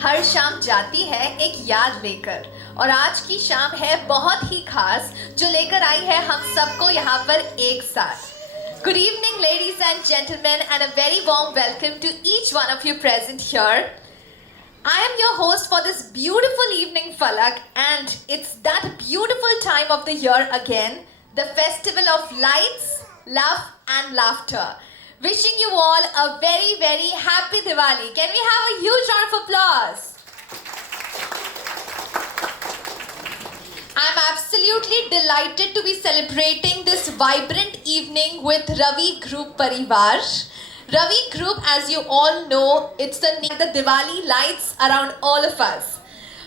हर शाम जाती है एक याद लेकर और आज की शाम है बहुत ही खास जो लेकर आई है हम सबको यहाँ पर एक साथ. Good evening ladies and gentlemen and a very warm welcome to each one of you present here. I am your host for this beautiful evening Falak, and it's that beautiful time of the year again, the festival of lights, love and laughter. Wishing you all a very, very happy Diwali. Can we have a huge round of applause? I'm absolutely delighted to be celebrating this vibrant evening with Ravi Group Parivar. Ravi Group, as you all know, it's the Diwali lights around all of us.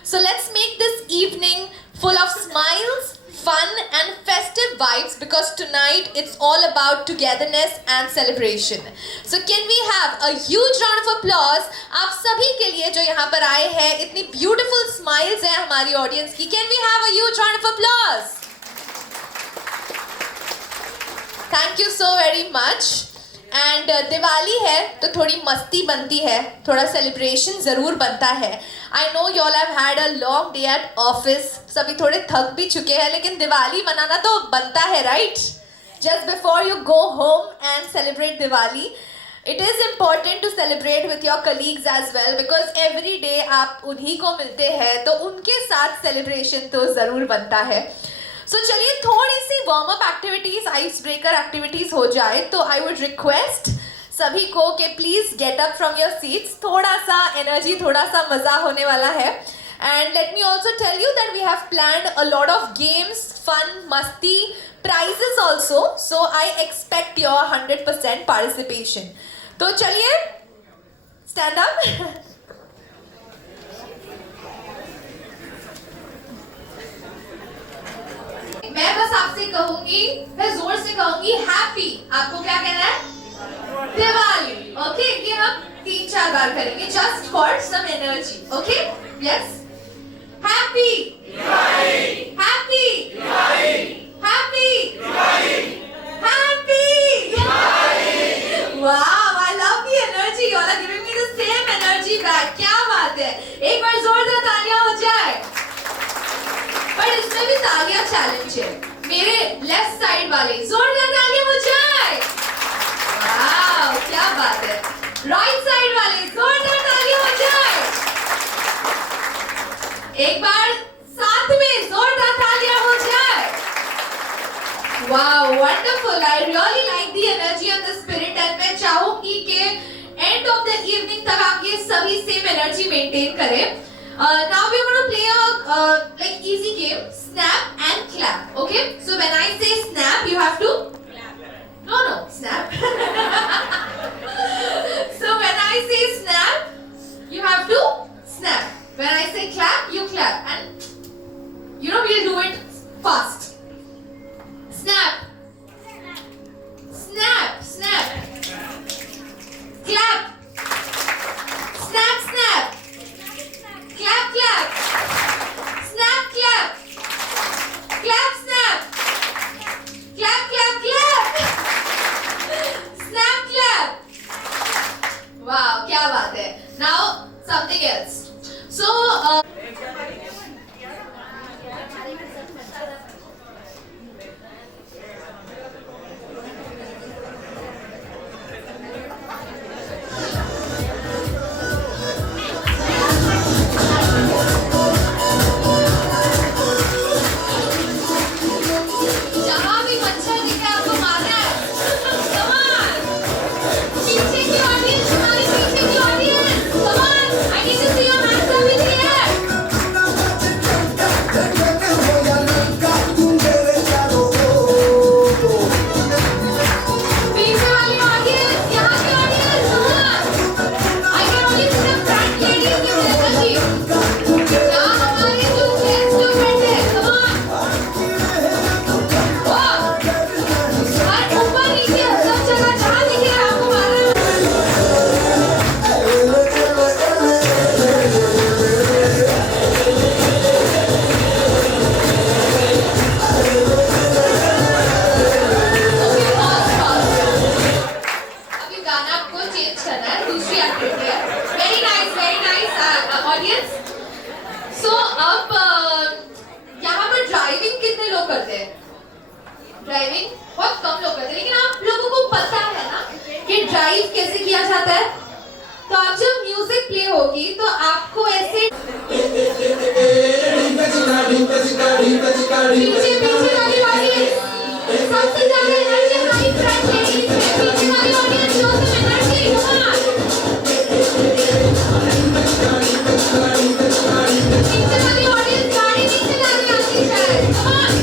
So let's make this evening full of smiles, fun and festive vibes because tonight it's all about togetherness and celebration. So can we have a huge round of applause आप सभी के लिए जो यहाँ पर आए हैं, इतनी beautiful smiles हैं हमारी audience की. Can we have a huge round of applause? Thank you so very much. And Diwali है तो थोड़ी मस्ती बनती है, थोड़ा सेलिब्रेशन ज़रूर बनता है. I know you all have had a long day at office, सभी थोड़े थक भी चुके हैं, लेकिन दिवाली मनाना तो बनता है, right? Just before you go home and celebrate Diwali, it is important to celebrate with your colleagues as well because every day आप उन्हीं को मिलते हैं, तो उनके साथ सेलिब्रेशन तो ज़रूर बनता है. सो चलिए थोड़ी सी warm up activities, ice breaker activities हो जाए. तो आई वुड रिक्वेस्ट सभी को कि please get up from your seats. थोड़ा सा एनर्जी, थोड़ा सा मजा होने वाला है. And let me also tell you that we have planned a lot of games, fun, मस्ती, prizes also. So I expect your 100% participation. तो चलिए stand up. मैं बस आपसे कहूंगी, मैं जोर से कहूंगी हैप्पी. आपको क्या कहना है? दिवाली. ओके, ये हम 3-4 बार करेंगे just for some energy. Okay, yes. Happy Diwali, happy Diwali, happy Diwali, happy Diwali. Wow, I love the energy. You are giving me the same energy back. क्या बात है. एक बार जोरदार तालियां हो जाए. पर इसमें भी तालियां चैलेंज है. मेरे लेफ्ट साइड वाले जोरदार तालियां हो जाए. वाह, क्या बात है. राइट साइड वाले जोरदार तालियां हो जाए. एक बार साथ में जोरदार तालियां हो जाए. वाह, wonderful. I really like the energy and the spirit and मैं चाहूंगी कि एंड ऑफ द इवनिंग तक आप ये सभी सेम एनर्जी मेंटेन करें. Now we are going to play a like easy game, snap and clap. Okay, so when I say snap, you have to clap. No, snap. So when I say snap, you have to snap. When I say clap, you clap, and we'll do it fast. Snap, snap, snap, clap, snap, snap. Clap, clap. Snap, clap. Clap, snap. Clap, clap, clap. Snap, clap. Wow, क्या बात है. Now something else. So पीछे की audience, हमारी पीछे की audience, come on, I need to see your hands up in the air. Audience. So अब यहाँ पर ड्राइविंग कितने लोग करते हैं? ड्राइविंग बहुत कम लोग करते हैं, लेकिन आप लोगों को पता है ना कि ड्राइव कैसे किया जाता है. तो आप जब म्यूजिक प्ले होगी तो आपको ऐसे पीछे पीछे वाली ऑडियंस सबसे ज्यादा एनर्जी हमारी फ्रंट लेडीज में. पीछे वाली ऑडियंस जो सब एनर्जी पीछे वाली ऑडियंस गाड़ी नहीं चलानी आती शायद. कमान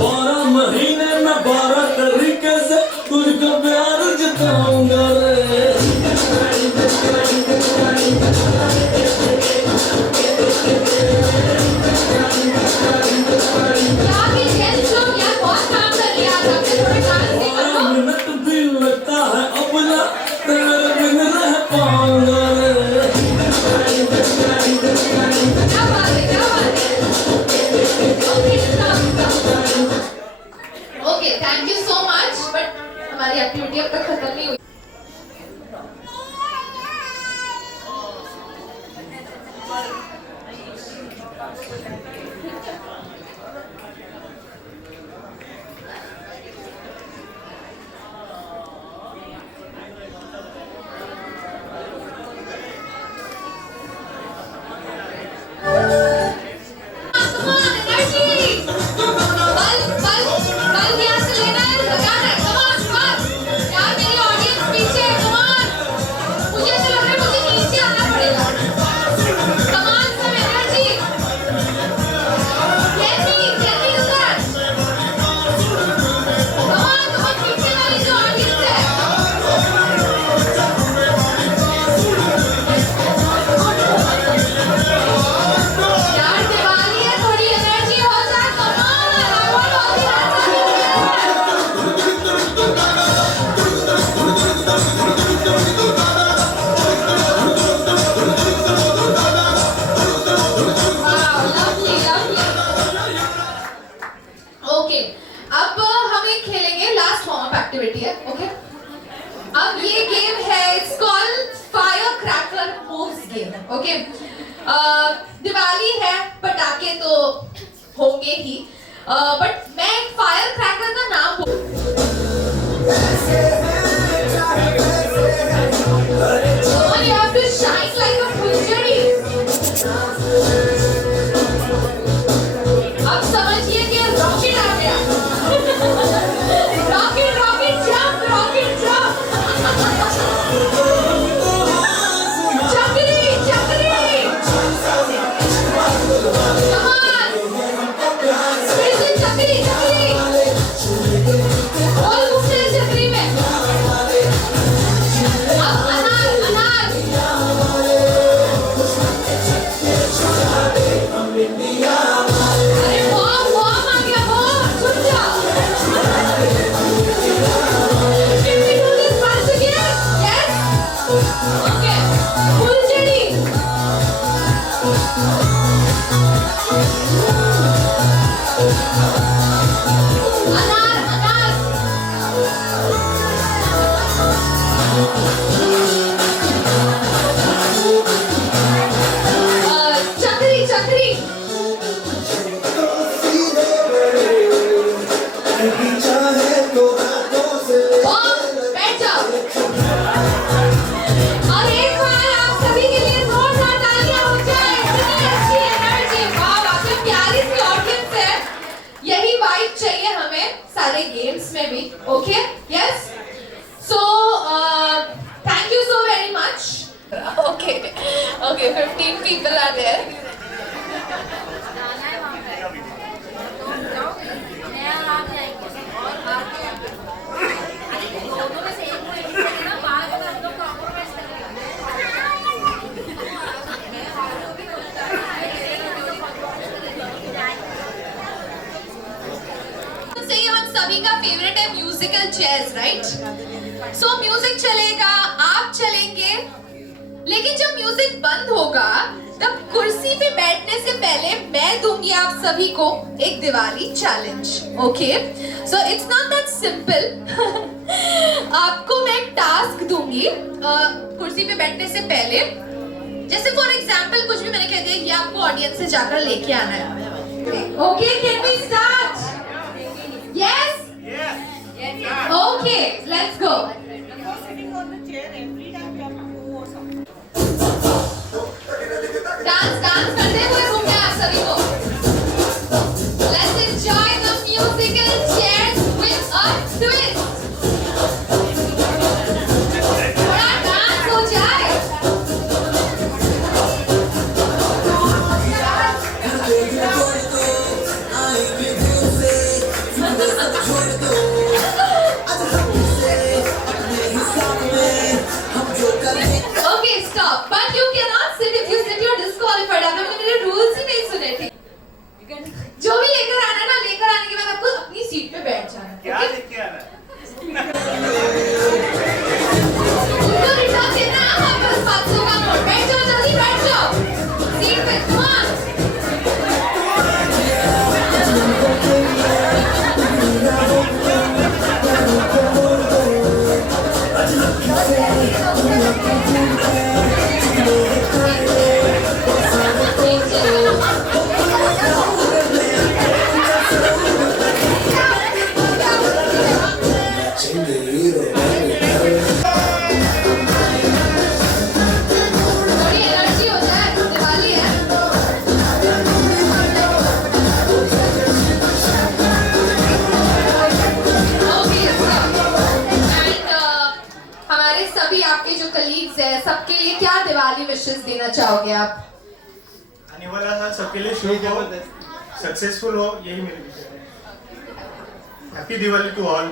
12 महीने में 12 तरीके से तुझको प्यार जताऊंगा रे. मिनट भी लगता है अबला तेरे बिन रह पाऊंगा रे. Okay, thank you so much. But हमारी एक्टिविटी अब तक खत्म नहीं हुई. एक्टिविटी है. ओके, अब ये गेम है, it's called fire cracker moves game. Okay, Diwali है, पटाखे तो होंगे ही, बट मैं एक फायर क्रैकर का नाम you have to shine like a फुलझड़ी. अब समझिए कि रॉकेट आ गया. Rocket rocket jump, rocket jump. चक्री चक्री. Come on. फिर से चक्री चक्री. और घूमते हैं चक्री में. अब अनार अनार. अरे बॉम बॉम आ गया, बॉम. छुप जा. Can we do this once again? Yes? Okay. फुलझड़ी. अनार अनार. चक्री चक्री. बॉम. बैठ जाओ. और एक बार आप सभी के लिए जोरदार तालियां हो जाए. इतनी अच्छी एनर्जी. वाह, आपकी प्यारी सी ऑडियंस है. यही वाइब चाहिए हमें सारे गेम्स में भी. Okay, yes. So thank you so very much. Okay okay, 15 people are there. से ये हम सभी का फेवरेट है म्यूजिकल चेयर्स, राइट? सो म्यूजिक चलेगा, आप चलेंगे, लेकिन जब म्यूजिक बंद होगा तब कुर्सी पे बैठने बैठने से पहले मैं दूंगी आप सभी को एक Diwali challenge, okay? So it's not that simple. आपको मैं एक टास्क दूंगी कुर्सी पे बैठने से पहले। जैसे फॉर एग्जाम्पल कुछ भी मैंने कह दिया, ये आपको ऑडियंस से जाकर लेके आना है। Okay, can we start? Yes? Okay, let's go. Dance करते हुए घूमना आप सभी को। Let's enjoy the musical chairs with a twist. थोड़ा डांस हो जाए। Okay, stop. But you cannot sit. If you sit, you're disqualified. आपने मेरे rules ही नहीं सुने थे। जो भी लेकर आना ना, लेकर आने के बाद आपको अपनी सीट पे बैठ जाना। क्या लेके आना है? उनको रिटर्न देना है वापस 500 का नोट। बैठ जाओ, जल्दी बैठ जाओ सीट पे। Come on. थोड़ी एनर्जी हो जाए, दिवाली है। Okay, and हमारे सभी आपके जो कलीग्स हैं, सबके लिए क्या दिवाली विशेस देना चाहोगे आप? आने वाला साल सबके लिए शुभ हो, सक्सेसफुल हो, यही मेरी विश है। Happy Diwali to all.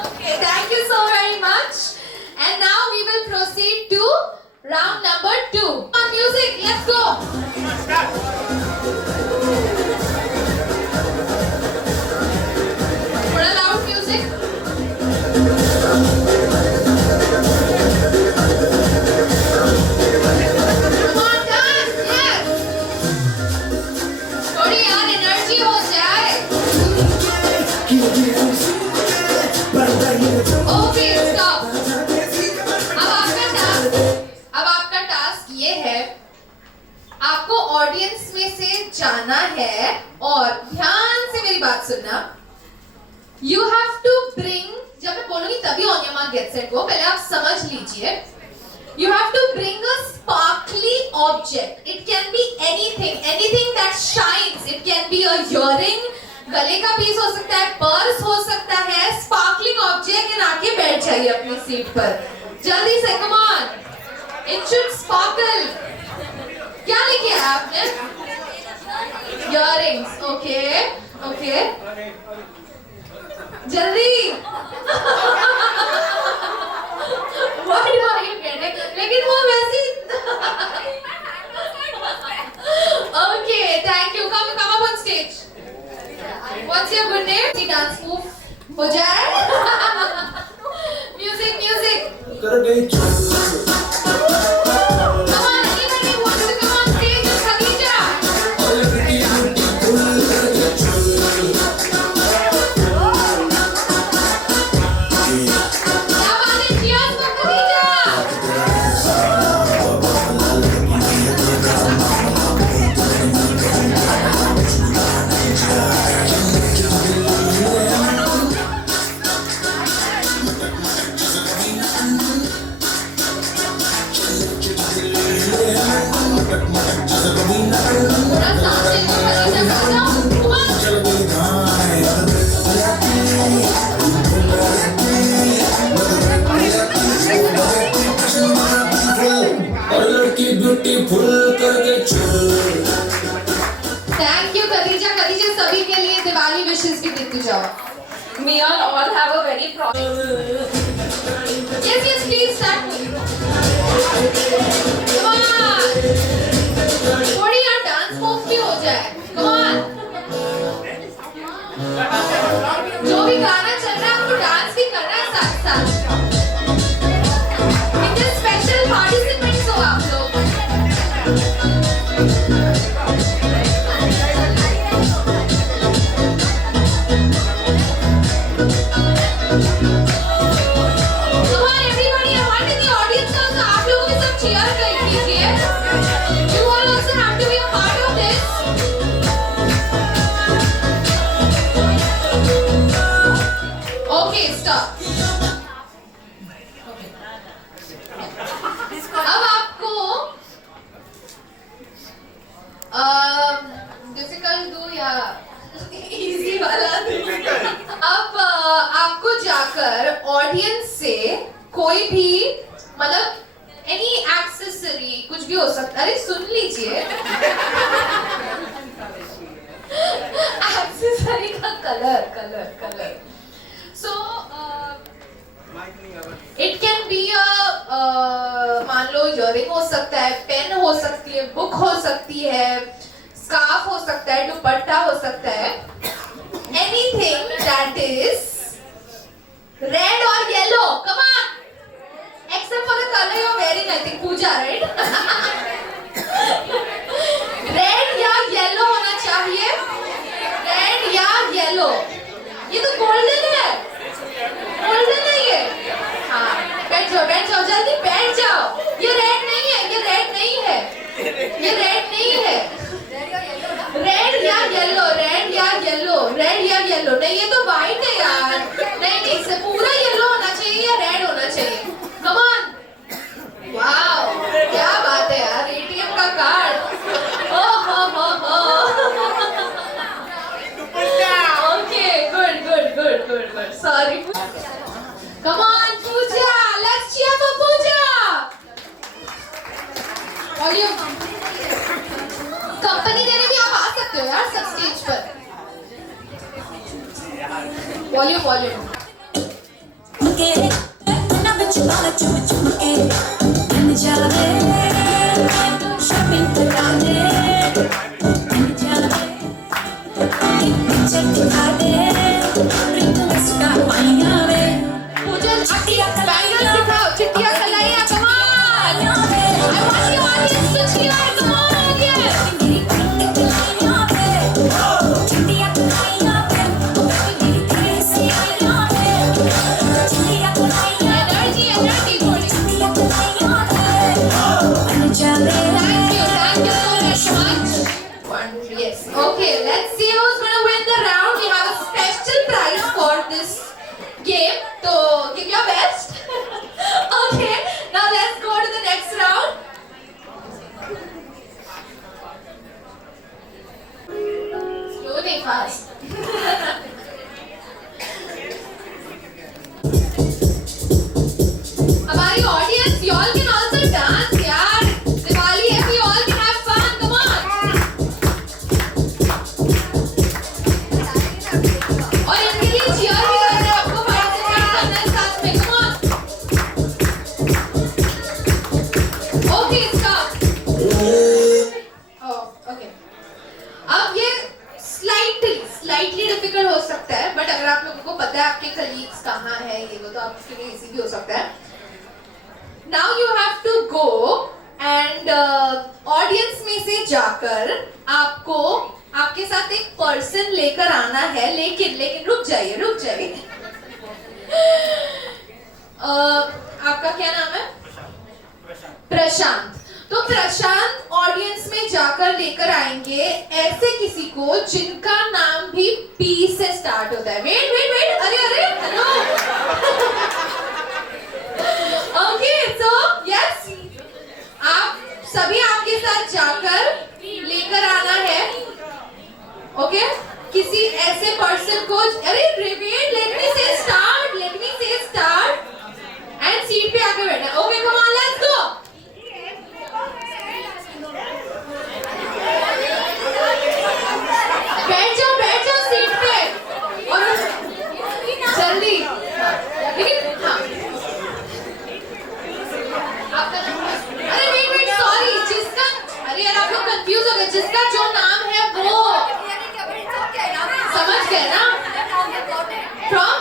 Okay, thank you so very much. And now we will proceed to round number 2. On music, let's go. थोड़ा loud music. Come on, dance, yes. थोड़ी यार एनर्जी हो जाए। Okay, stop. अब आपका task ये है, आपको ऑडियंस में से जाना है और ध्यान से मेरी बात सुनना। यू हैव टू ब्रिंग, जब मैं बोलूंगी तभी on your mark get set गो, पहले आप समझ लीजिए। You have to bring a sparkly object. It can be anything that shines. It can be a earring, गले का पीस हो सकता है, पर्स हो सकता है, स्पार्कलिंग ऑब्जेक्ट। एंड आके बैठ जाइए अपनी सीट पर जल्दी से। Come on, it should sparkle. क्या लिखे है आपने? इयररिंग्स। ओके, जल्दी। What are you getting? लेकिन वो वैसी। Okay, thank you. Come up on stage. What's your good name? Dance move हो जाए। Music. Come on, anybody wants to come on stage with Khadija? क्या बात है, cheers for Khadija. थोड़ा सामने को Khadija कर जाओ। Come on. और लड़की ब्यूटीफुल करके चल। Thank you, Khadija. Khadija सभी के लिए दिवाली विशेस भी देते जाओ। We all have a very problem. Yes, please start. Come on. थोड़ी यार डांस मूव भी हो जाए। Come on. जो भी गाना चल रहा है आपको डांस भी करना है साथ साथ। इतने स्पेशल पार्टिसिपेंट्स हो आप लोग। मतलब एनी एक्सेसरी कुछ भी हो सकता है। अरे सुन लीजिए एक्सेसरी का colour so it can be मान लो इयरिंग हो सकता है, पेन हो सकती है, बुक हो सकती है, स्कार्फ हो सकता है, दुपट्टा हो सकता है, एनीथिंग दैट इज रेड और yellow. Come on, except for the color you are wearing, I think Pooja, right? Red या येलो होना चाहिए, रेड या येलो। ये तो गोल्डन है, गोल्डन है ये। हाँ बैठ जाओ जल्दी बैठ जाओ। ये रेड नहीं है, ये रेड नहीं है, ये रेड नहीं है। रेड या येलो, रेड या येलो, रेड या येलो। नहीं ये तो व्हाइट है यार। नहीं इससे पूरा येलो होना चाहिए या रेड होना चाहिए। कम ऑन, वाओ क्या बात है यार, एटीएम का कार्ड। ओह हो okay good sorry. Come on Pooja, let's cheer for Pooja. Volume company देने भी आप आ सकते हो यार सब स्टेज पर। वॉल्यूम पूजा बैंगल्स दिखाओ, चिट्टियां कलाइयां। Come on, I want you audience to cheer. Come on Yes. Okay, let's see who's gonna win the round. We have a special prize for this game. So give your best. Okay, now let's go to the next round. Slow नहीं fast. हमारी audience, you all can also dance यार. दिवाली है, we all can have fun. Come on. और इनके लिए cheer भी करना है, आपको participate करना है साथ में। Come on. Okay, stop. Oh, okay. अब ये slightly difficult हो सकता है, but अगर आप लोगों को पता है आपके colleagues कहाँ हैं ये वो, तो आपके लिए easy भी हो सकता है। Now you have to go and audience में से जाकर आपको आपके साथ एक पर्सन लेकर आना है। लेकिन रुक जाइए आपका क्या नाम है? प्रशांत। तो प्रशांत ऑडियंस में जाकर लेकर आएंगे ऐसे किसी को जिनका नाम भी पी से स्टार्ट होता है। वेट अरे हेलो। ओके सो यस, आप सभी आपके साथ जाकर लेकर आना है। ओके किसी ऐसे पर्सन को, अरे वेट लेट मी से स्टार्ट एंड सीट पे आके बैठना। Okay come on let's go. बैठ जाओ सीट पे और जल्दी। लेकिन हाँ आपका अरे वेट सॉरी, जिसका, अरे यार आप लोग कंफ्यूज हो गए। जिसका जो नाम है वो समझ गए ना? फ्रॉम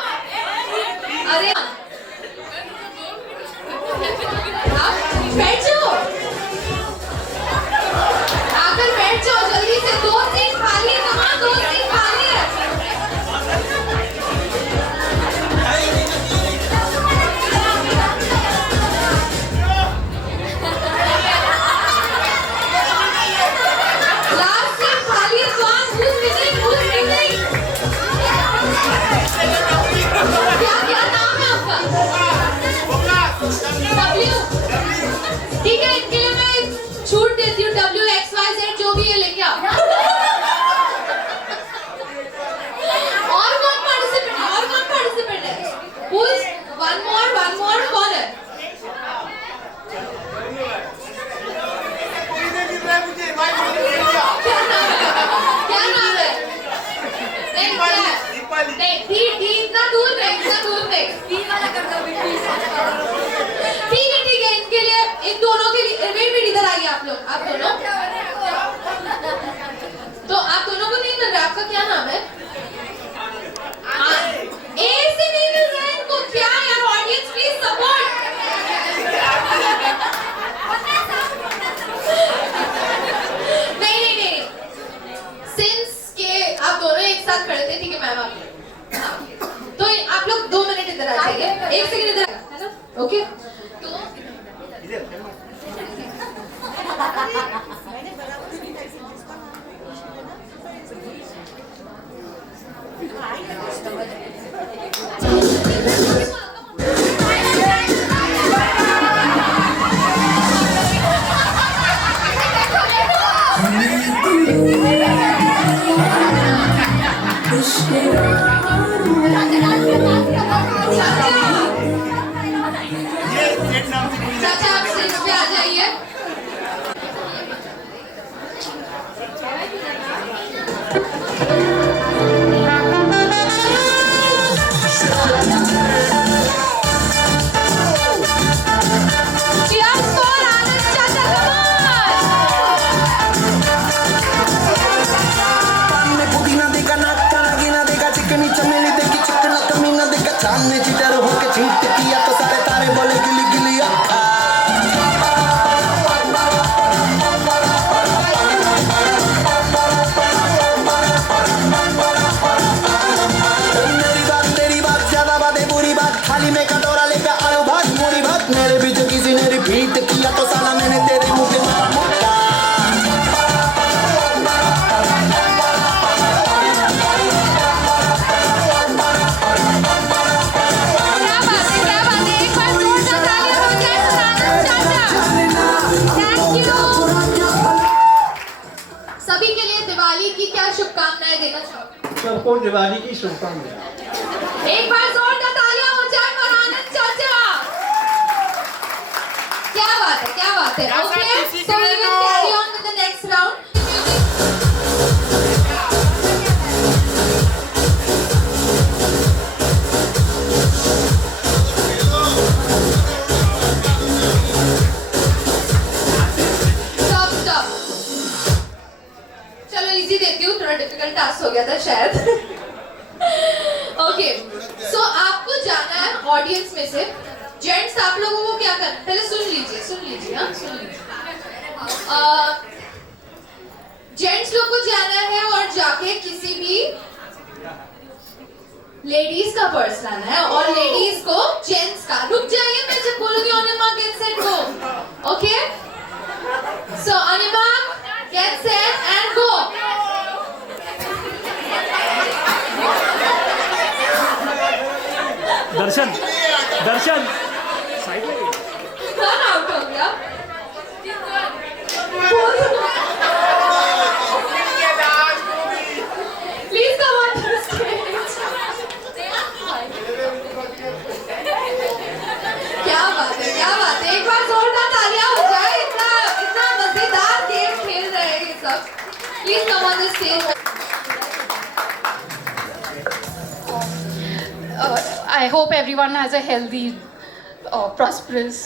लोग, आप दोनों? तो आप दोनों को नहीं मिल रहा, आपका क्या नाम है? ए से नहीं मिल रहा है इनको, क्या यार? Audience please support. नहीं, सिंस के आप दोनों एक साथ खड़े थे, ठीक है मैम आप, हाँ, तो आप लोग 2 मिनट इधर आ जाइए, 1 सेकंड इधर, है ना? ओके, तो चाचा आप स्टेज पे आ जाइए। Cheers for Anand Chacha, come on! पुदीना देगा नाका लगीना देगा चिकनी चमेली देगी चिकना कमीना देगा चांद ने चिटर होके चीट किया तो सारे तारे बोले गिली गिली अक्खा तेरी बात ज्यादा बातें बुरी बात थाली में कटोरा लेकर आयो भात मोरी भात मेरे बीच किसी ने रिपीट किया तो साला मैंने तेरे मुंह पे मारा मुक्का सभी के लिए दिवाली की क्या शुभकामनाएं देना चाहोगे? सबको दिवाली की शुभकामनाएं। एक बार जोरदार तालियां हो जाए for आनंद चाचा। क्या बात है, क्या बात है। Okay, so we will carry on with the next round. Stop. चलो इजी देती हूँ, थोड़ा डिफिकल्ट टास्क हो गया था शायद। ओके, सो आपको जाना है ऑडियंस में से, जेंट्स आप लोगों को क्या करना है, पहले सुन लीजिए, हाँ सुन लीजिए। जेंट्स लोग को जाना है और जाके किसी भी लेडीज का पर्स लाना है और लेडीज को जेंट्स का। रुक जाइए, मैं जब बोलूंगी Anima get set go. Okay, so Anima get set and go. Darshan side में रन आउट हो गया। Please come on the stage. क्या बात है, क्या बात है। एक बार जोरदार तालियां हो जाए। इतना मजेदार गेम खेल रहे हैं ये सब। Please come on the stage. I hope everyone has a healthy, prosperous,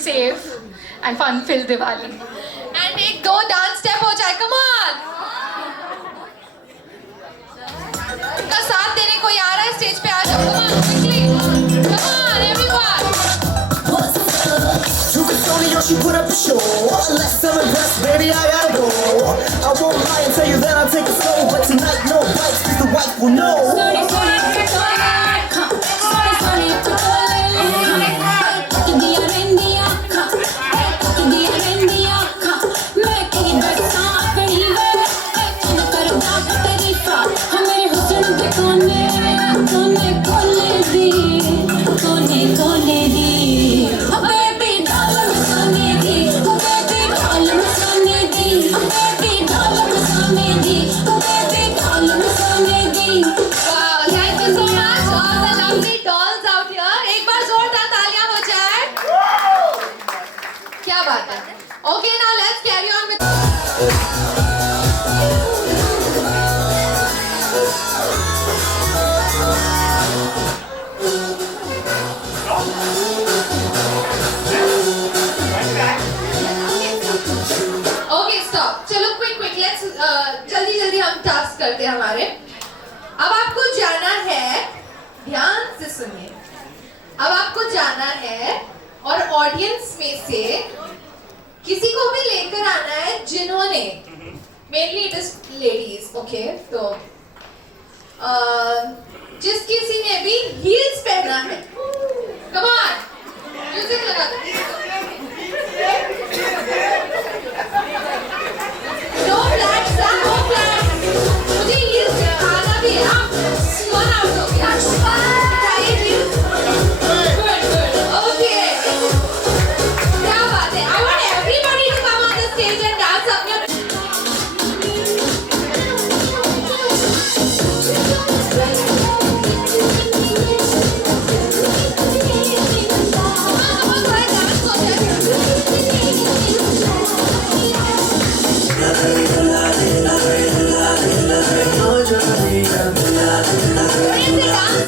safe and fun-filled Diwali. And एक दो डांस स्टेप हो जाए, कम ऑन। उनका साथ देने कोई आ रहा है स्टेज पे, आ जाओ, come on quickly, come on everyone. You can tell me she put up a show. Unless I'm impressed, baby, I gotta go. I won't lie and tell you that I'll take it slow. But tonight, no bites, cause the wife will know. क्या बात है। Okay, now let's carry on with जल्दी हम task करते हैं हमारे। अब आपको जाना है, ध्यान से सुनिए, अब आपको जाना है और ऑडियंस में से किसी को भी लेकर आना है जिन्होंने, mainly it is ladies, okay, तो जिस किसी ने भी हील्स पहना है, कम ऑन, म्यूजिक लगा दो। नो फ्लैट्स, नो फ्लैट्स, मुझे हील्स दिखाना भी है। आप कौन आउट हो गया? चाहिए हील्स? गुड गुड, ओके, क्या बात है। I want everybody to come on the stage and dance अपने।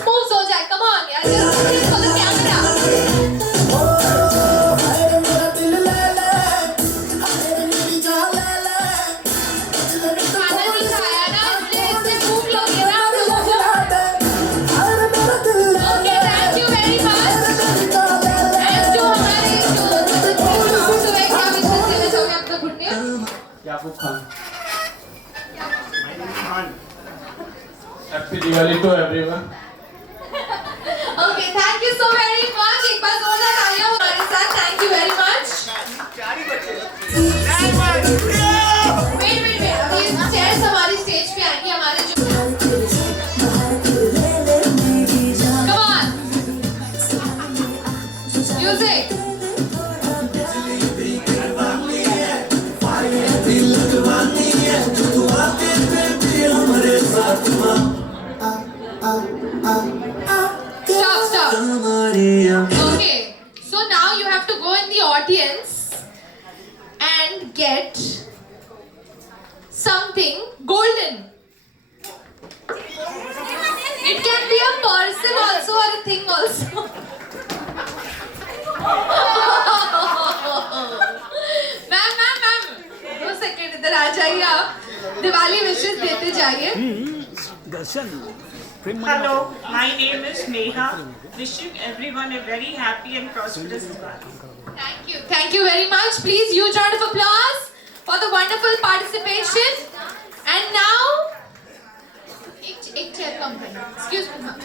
Moves हो जाए, come on यार, just for the camera. खाना नहीं खाया ना, इसलिए इससे भूख लगी ना आप लोगों को। Okay, thank you very much. And जो हमारे सुबह क्या विशेष देना चाहोगे आपका good news? Yakub Khan. Khan. Happy Diwali to everyone. Okay, thank you so very much. एक बार जोरदार तालियां हमारे साथ. Thank you very much. Wait. अभी चेयर्स हमारी स्टेज पे आएंगी, हमारे जो Come on. Music. Stop. Okay, so now you have to go in the audience and get something golden. It can be a person also or a thing also. Ma'am 2 second इधर आ जाइए, आप दिवाली विशेष देते जाइए। Hello, my name is Neha. Wishing everyone a very happy and prosperous Diwali. Thank you very much. Please, huge round of applause for the wonderful participation. And now, एक chair कम करें. Excuse me, ma'am.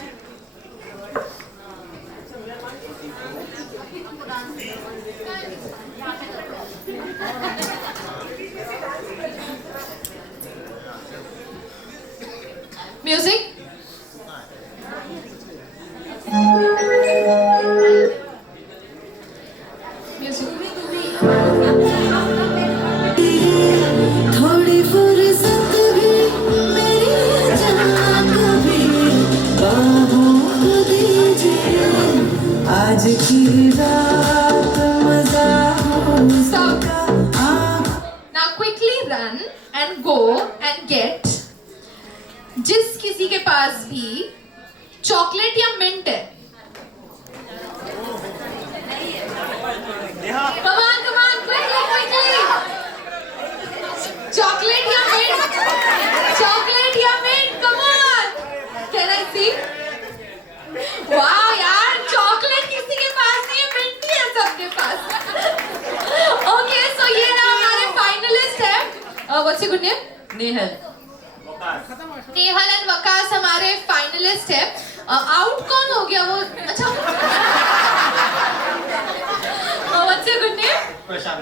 Music. थोड़ी फुर्सत भी मेरी जान भी बाहों को दीजिए, आज की रात मजा हो सका। Now quickly run and go and get जिस किसी के पास भी चॉकलेट या मिंट है, come on, quickly. Chocolate या mint, come on. Can I see? Wow, यार, chocolate किसी के पास नहीं है, mint ही है सबके पास. Okay, so ये ना हमारे finalist है. What's your good name? Nehal. Nehal and Waqas हमारे फाइनलिस्ट है. आउट कौन हो गया वो? अच्छा. What's your good name? Prashant.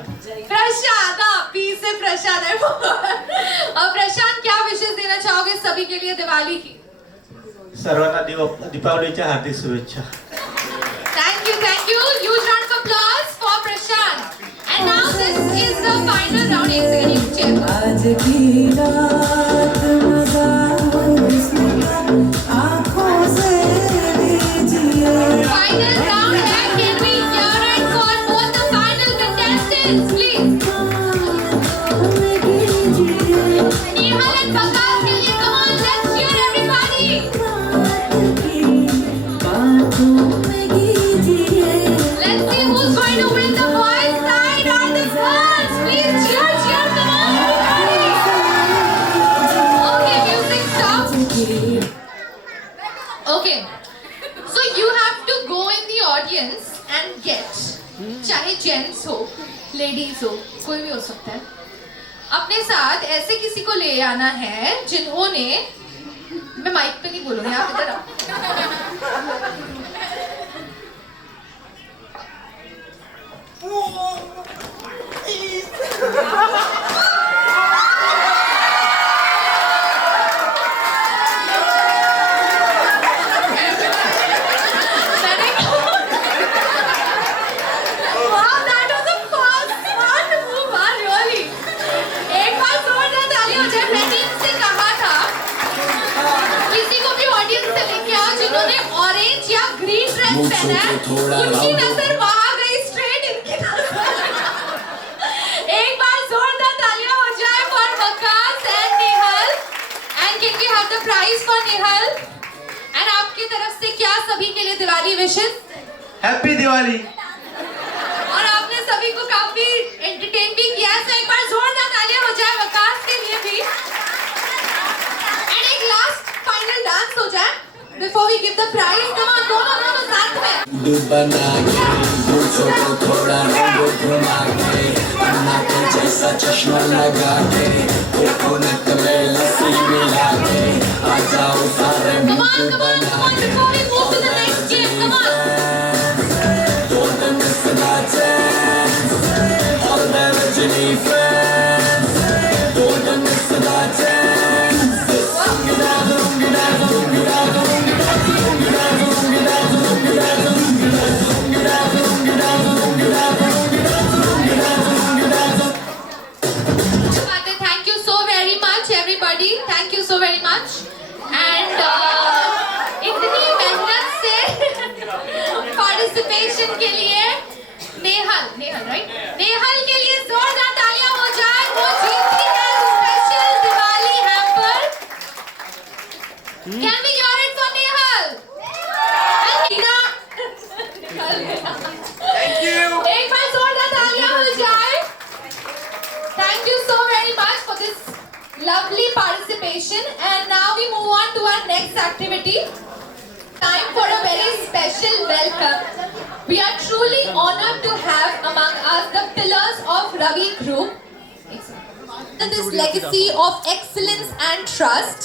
Prashant, P से प्रशांत है. प्रशांत, क्या विशेष देना चाहोगे सभी के लिए दिवाली की? सर्वांना दीपावलीच्या हार्दिक शुभेच्छा. Thank you. Huge round of applause for Prashant. And now this is the final round. एक सेकंड, you check. आज की रात मजा हो सका, आँखों से लीजिए। Final round है. Can we hear it for both the final contestants, please? Nehal and Waqas के लिए, come on, let's cheer everybody. Let's चाहे जेंट्स हो, लेडीज हो, कोई भी हो सकता है, अपने साथ ऐसे किसी को ले आना है जिन्होंने, मैं माइक पे नहीं बोलूंगी, आप इधर आओ। Wow, that was a fast, smart move, wow, really. एक बार जोरदार ताली हो जाए। मैंने इनसे कहा था किसी को भी ऑडियंस से लेके आओ जिन्होंने ऑरेंज या ग्रीन ड्रेस पहना है, उनकी नजर वहां गई, स्ट्रेट इनकी नजर। एक बार जोरदार तालियां हो जाए for Waqas and Nehal. And can we have the prize for Nehal? And आपकी तरफ से क्या सभी के लिए दिवाली विशेस? हैप्पी दिवाली। और आपने सभी को काफी एंटरटेन भी किया, तो एक बार जोरदार तालियां हो जाए वकास के लिए भी। एंड एक लास्ट फाइनल डांस हो जाए before we give the prize. Come on, दोनों साथ में। दूध बना के दूधों को थोड़ा रंग घुमा के अन्ना के जैसा चश्मा लगा के कोकोनट में लस्सी मिला के आ जाओ सारे Come on, मिलके come on, come बना on, के before we move to the next game, come on. Don't miss that chance. All the Virginie fans. Don't miss that chance. Thank you so very much, everybody. Thank you so very much. And इतनी मेहनत से participation के लिए Nehal right, Nehal के लिए जोरदार तालियां हो जाए। वो जीतती है special Diwali hamper. Can we hear it for Nehal? And Tina. Thank you. एक बार जोरदार तालियां हो जाए। Thank you so very much for this lovely participation. And now we move on to our next activity. Time for a very special welcome. We are truly honored to have among us the pillars of Ravi Group. This legacy of excellence and trust.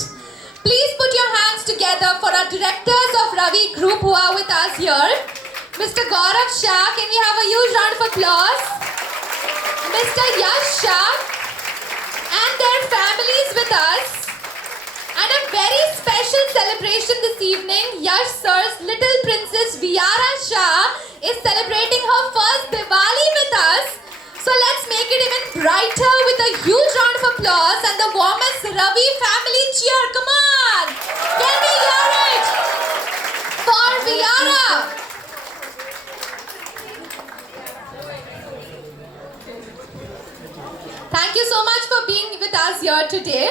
Please put your hands together for our directors of Ravi Group who are with us here. Mr. Gaurav Shah, can we have a huge round of applause? Mr. Yash Shah and their families with us. And a very special celebration this evening. Yash sir's little princess Viara Shah is celebrating her first Diwali with us. So let's make it even brighter with a huge round of applause and the warmest Ravi family cheer. Come on! Can we hear it? For Viara! Thank you so much for being with us here today.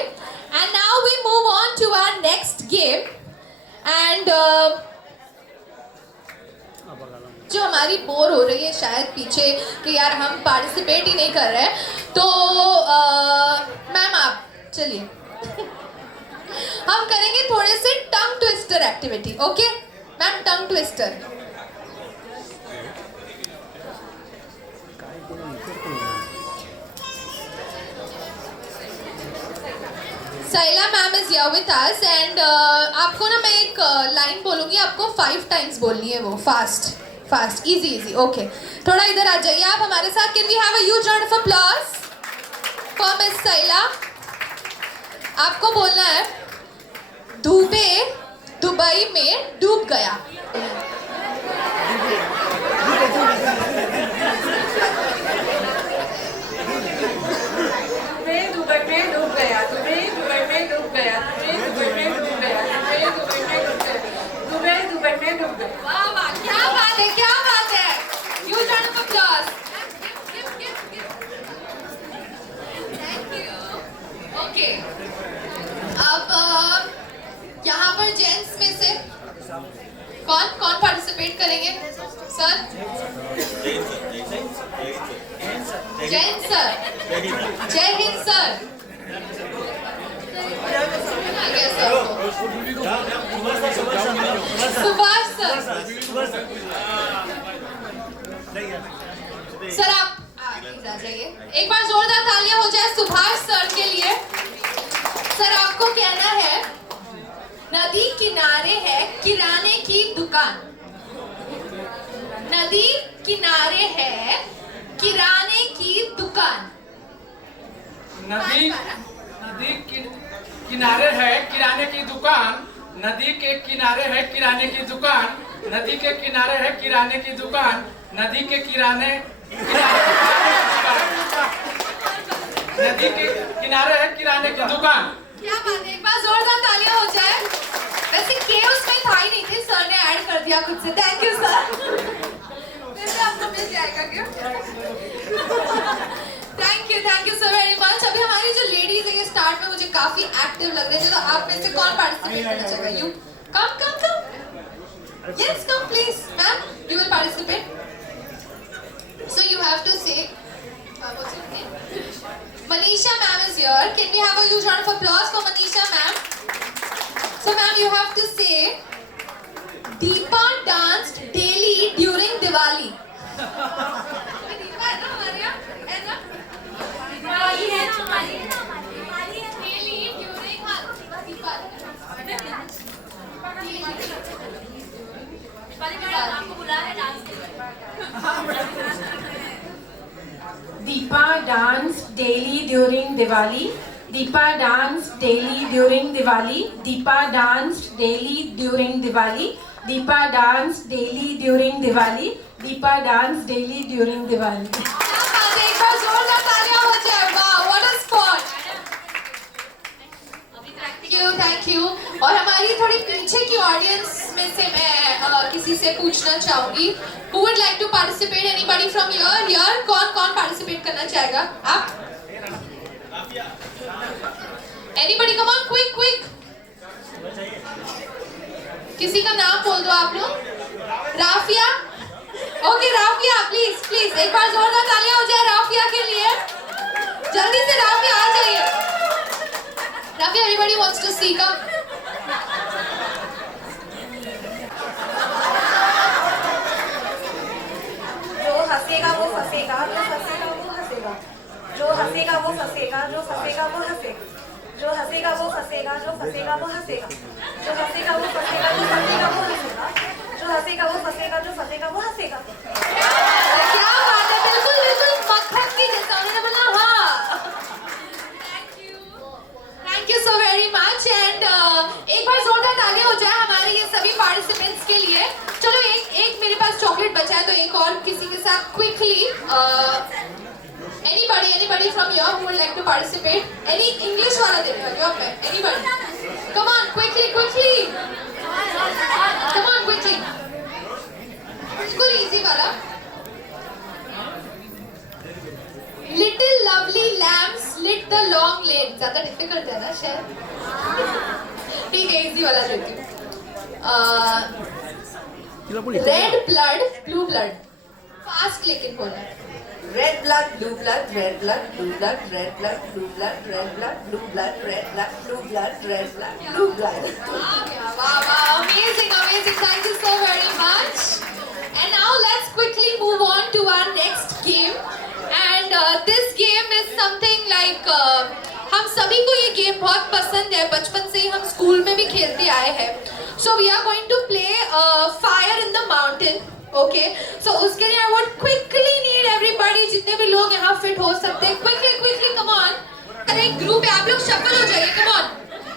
And now we move on to our next game. And जो हमारी bore हो रही है शायद पीछे कि यार हम पार्टिसिपेट ही नहीं कर रहे, तो मैम आप चलिए हम करेंगे थोड़े से tongue twister activity. Okay ma'am, tongue twister. Saila ma'am is here with us and आपको ना मैं एक लाइन बोलूँगी, आपको 5 टाइम्स बोलनी है, वो फास्ट इजी ओके। थोड़ा इधर आ जाइए आप हमारे साथ। Can we have a huge round of applause for miss Saila. आपको बोलना है दुबई में डूब गया। वाह, क्या बात है। Huge round of applause. Thank you. Okay. अब यहाँ पर जेंट्स में से कौन पार्टिसिपेट करेंगे? सर? जैन सर। जय Hind sir. Subhash sir. Sir आप प्लीज आ जाइए। एक बार जोरदार तालियां हो जाए सुभाष सर के लिए। सर आपको कहना है नदी किनारे है किराने की दुकान। नदी किनारे है किराने की दुकान। नदी किनारे है किराने की दुकान। नदी के किनारे है किराने की दुकान। नदी के किनारे है किराने की दुकान। नदी के किराने नदी के किनारे है किराने की दुकान। क्या बात है, एक बार जोरदार तालियां हो जाए। वैसे के उसमें था ही नहीं थे, सर ने ऐड कर दिया खुद से। Thank you sir. वैसे आपको मिल जाएगा क्या? Thank you so very much. अभी हमारी जो लेडीज है ये स्टार्ट में मुझे काफी एक्टिव लग रही है, तो आप में से कौन पार्टिसिपेट करना चाहेगा? You come yes come please ma'am, you will participate. So you have to say what's your name? Manisha ma'am is here. Can we have a huge round of applause for Manisha ma'am? So ma'am, you have to say Deepa danced daily during Diwali. Deepa है ना हमारे यहाँ? है ना? Diwali है ना हमारी? Daily during Diwali आपको बुलाया है डांस के लिए। Deepa danced daily during Diwali. Deepa danced daily during Diwali. Deepa danced daily during Diwali. Deepa danced daily during Diwali. Deepa danced daily during Diwali. एक बार जोरदार तालियां हो जाए। वाह, what a sport! Thank you. और हमारी थोड़ी पीछे की ऑडियंस में से मैं किसी से पूछना चाहूंगी, Who would like to participate? Anybody from here? कौन पार्टिसिपेट करना चाहेगा? आप? Anybody? Come on, quick. किसी का नाम बोल दो आप लोग। राफिया? ओके राफिया, प्लीज एक बार जोरदार तालियां हो जाए राफिया के लिए। जल्दी से राफिया आ जाइए। Rafia, everybody wants to see, come. जो हंसेगा वो फंसेगा, जो फंसेगा वो हंसेगा। जो हंसेगा वो फंसेगा, जो फंसेगा वो हंसेगा। जो हंसेगा वो फंसेगा, जो फंसेगा वो हंसेगा। जो हंसेगा वो फंसेगा, जो फंसेगा वो हंसेगा। जो हंसेगा वो फंसेगा, जो फंसेगा वो हंसेगा। क्या बात है, बिल्कुल मक्खन की जैसा। उन्होंने बोला हाँ। Thank you so very much. And एक बार जोरदार तालियां हो जाए हमारे ये सभी पार्टिसिपेंट्स के लिए। चलो एक मेरे पास चॉकलेट बचा है, तो एक और किसी के साथ quickly. Anybody from here who would like to participate? Any English वाला देखो यहाँ पे? Anybody? Come on, quickly. Come on, quickly. बिल्कुल easy वाला। Little lovely lambs lit the long lane. ज़्यादा difficult है ना शायद? ठीक है, easy वाला देती हूँ। Red blood, blue blood. Fast लेकिन बोला। Red blood, blue blood, red blood, blue blood, red blood, blue blood, red blood, blue blood, red blood, blue blood, red blood, blue blood. Wow, amazing. Thank you so very much. And now let's quickly move on to our next game. And this game is something like हम सभी को ये game बहुत पसंद है, बचपन से ही हम स्कूल में भी खेलते आए हैं। So we are going to play fire in the mountain. Okay, so उसके लिए I would quickly need everybody, जितने भी लोग यहाँ फिट हो सकते हैं, quickly, come on. अरे एक ग्रुप है, आप लोग शफल हो जाइए, come on.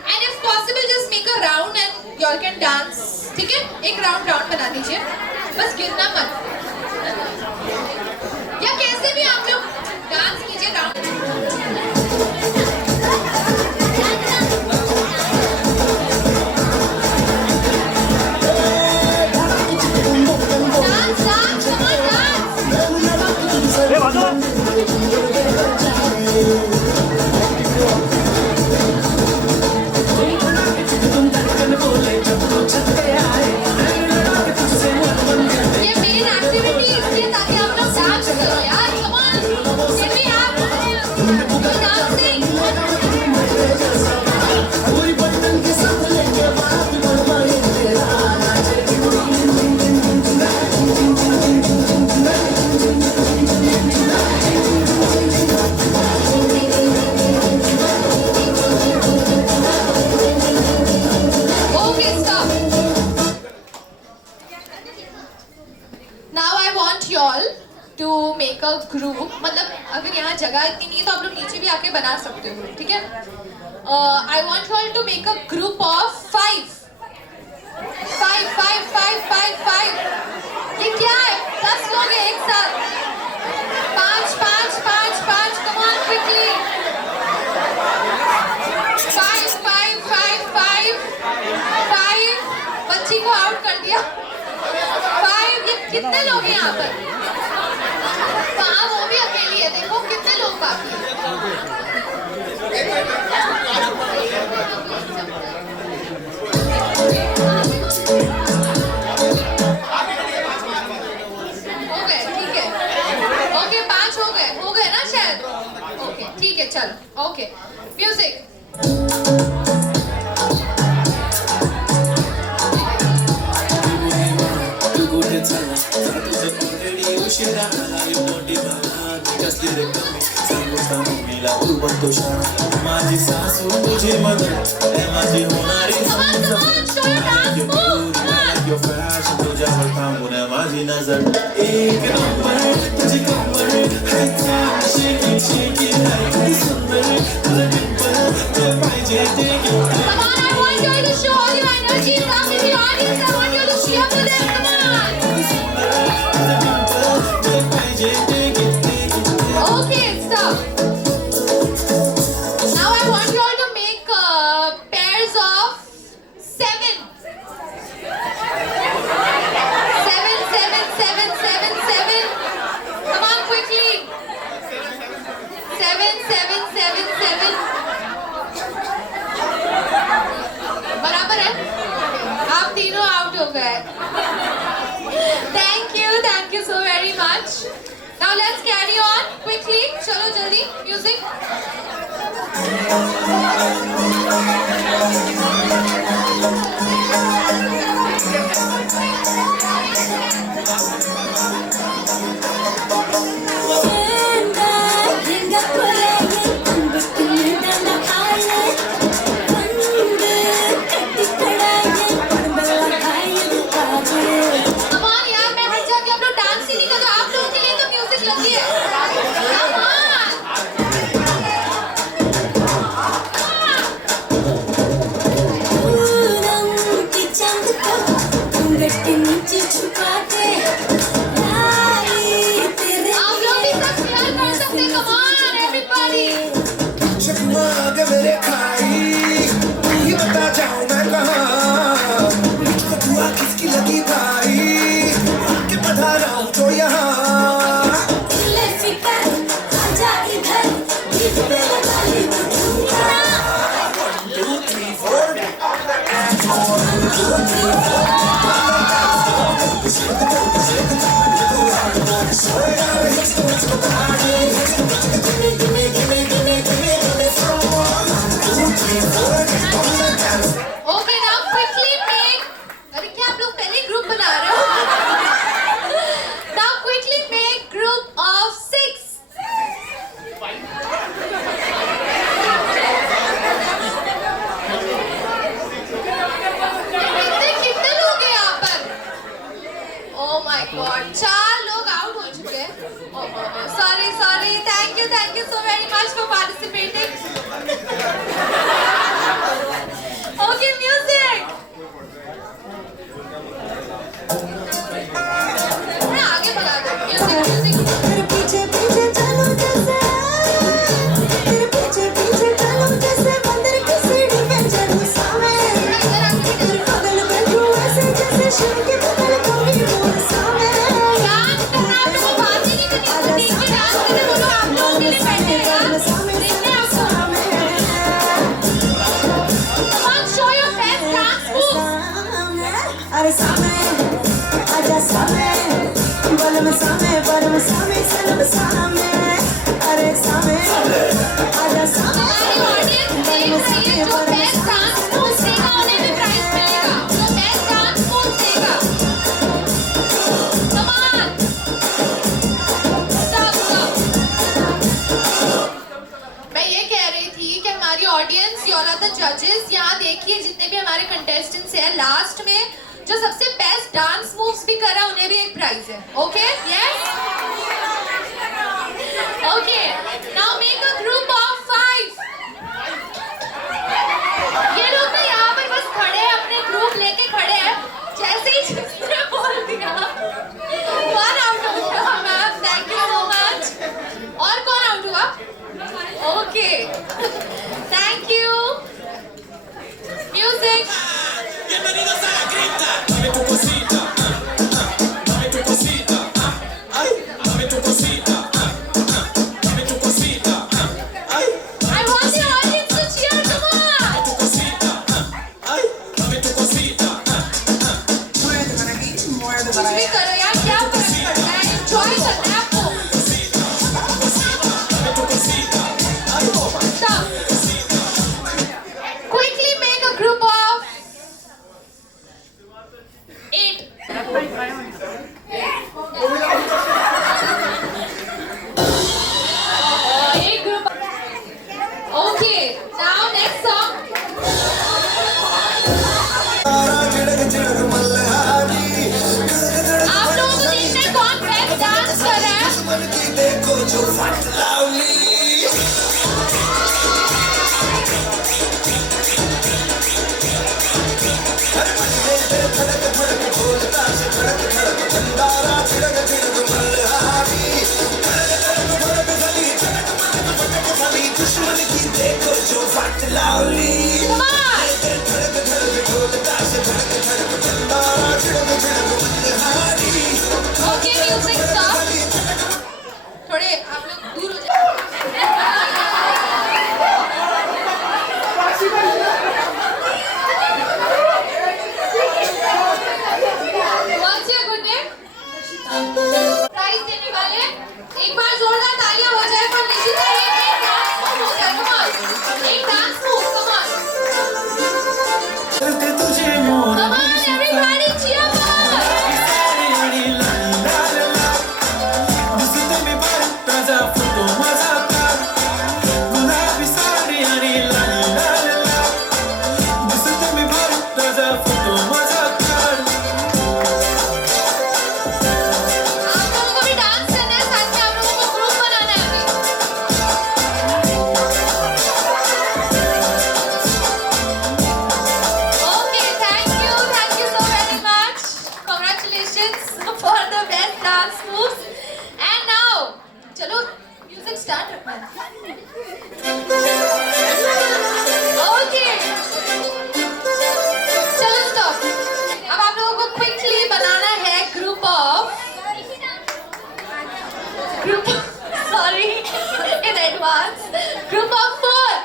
And if possible, just make a round and you all can dance. ठीक है? एक राउंड बना दीजिए, बस गिरना मत। या कैसे भी आप लोग डांस कीजिए राउंड। ये मेन एक्टिविटी इसलिए ताकि आप लोग डांस करो यार। Come on, can we have dancing? a group, मतलब अगर यहाँ जगह इतनी नहीं है तो आप लोग नीचे भी आके बना सकते हो, ठीक है? I want you all to make a group of 5. 5. ये क्या है? 10 लोग हैं एक साथ. 5. Come on quickly. 5. बच्ची को आउट कर दिया. 5. ये कितने लोग हैं यहाँ पर? वहाँ वो भी अकेली है. देखो कितने लोग बाकी हैं. हो गए, ठीक है. ओके 5 हो गए ना शायद. ओके ठीक है, चलो. Okay music. माझी सासू तुझी मदत माझी होणारी तुझ्यावर थांबून माझी नजर एक नंबर तुझी कंबर शेकी शेकी सुंदर तुझं डिंपल ते पाहिजे ते Come on, I want you to show all your energy. Come with the audience. I want you to cheer for them. Come on. Okay, stop. Now I want you all to make pairs of 7. 7. Come on, quickly. 7. बराबर है. आप तीनों out हो गए. Thank you so very much. Now let's carry on quickly. चलो जल्दी music. Come on यार, मैं हट जाती हूँ. आप लोग डांस ही नहीं करते. आप लोगों के लिए तो म्यूजिक लगी है. Come on. आप लोग भी सब शेयर कर सकते हैं. Come on everybody. मेरे खाई तू ही बता जाऊं मैं कहाँ मुझको दुआ किसकी लगी भाई के बता रहा हूँ तो यहाँ Okay, now quickly make. अरे क्या आप लोग पहले ग्रुप बना रहे हो? Now quickly make group of 6. कितने लोग हैं यहाँ पर? Oh my God, 4 लोग आउट हो चुके हैं. Sorry. Thank you so very much for participating. Okay, music. मैं आगे भगा दूँ. Music. तेरे पीछे पीछे चलो जैसे तेरे पीछे चलो जैसे बंदर की सीढ़ी पे चढ़ूं सामे तेरे बगल बैठूं ऐसे जैसे शिव के बगल कोई मोर सामे डांस करना आप लोगों को बात ही नहीं करनी. देख के डांस करने बोलो. आप लोगों के लिए बैठे हैं यार. देखते हैं आपको. Come on, show your best dance moves. अरे सामे आजा सामे बलम सामे सलम सामे अरे सामे आजा सामे हमारी ऑडियंस देख रही है. जो बेस्ट डांस मूव्स देगा उन्हें भी प्राइज मिलेगा. जो बेस्ट डांस मूव्स देगा. Come on. Stop. मैं ये कह रही थी कि हमारी audience, you all are the judges. यहाँ देखिए जितने भी हमारे कंटेस्टेंट्स हैं, लास्ट में जो सबसे बेस्ट डांस मूव्स भी करा उन्हें भी एक प्राइज है. ओके? यस. जो फट लावली धड़क धड़क ढोलता से धड़क धड़क चंदारा छिड़क छिड़क मल्हारी धड़क धड़क गली चटक मटक पटक गली दुश्मन की देखो जो फट लावली धड़क धड़क ढोलता से धड़क धड़क चंदारा छिड़क छिड़क मल्हारी ओके म्यूजिक स्टॉप थोड़े आप लोग दूर हो जाओ What's your good name? Prize देने वाले एक बार जोरदार तालियां हो जाए पर निशिता एक डांस मूव हो जाए कम ऑन एक डांस मूव कम ऑन तुझे मोर कम ऑन एवरीबॉडी चियर आप लोगों को भी डांस करना है साथ में आप लोगों को ग्रुप बनाना है अभी Okay, thank you so very much. Congratulations for the best dance moves. And now, चलो music start रखना है. Okay. चलो stop. अब आप लोगों को quickly बनाना है group of sorry in advance group of 4.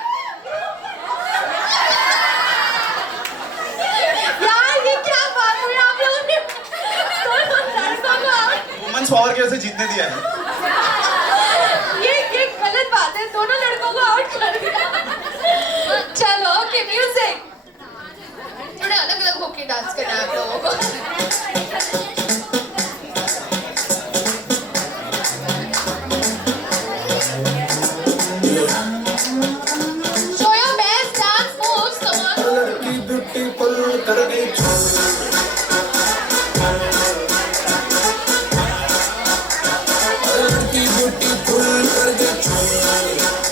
यार ये क्या बात हुई आप लोगों ने दोनों लड़कों को वुमेन्स पावर की वजह से जीतने दिया है ये गलत बात है दोनों लड़कों को आउट कर दिया चलो ओके म्यूजिक थोड़े अलग अलग होके डांस करना है आप लोगों को Show your best dance moves, come on. लड़की ब्यूटीफुल कर गई लड़की ब्यूटीफुल कर गई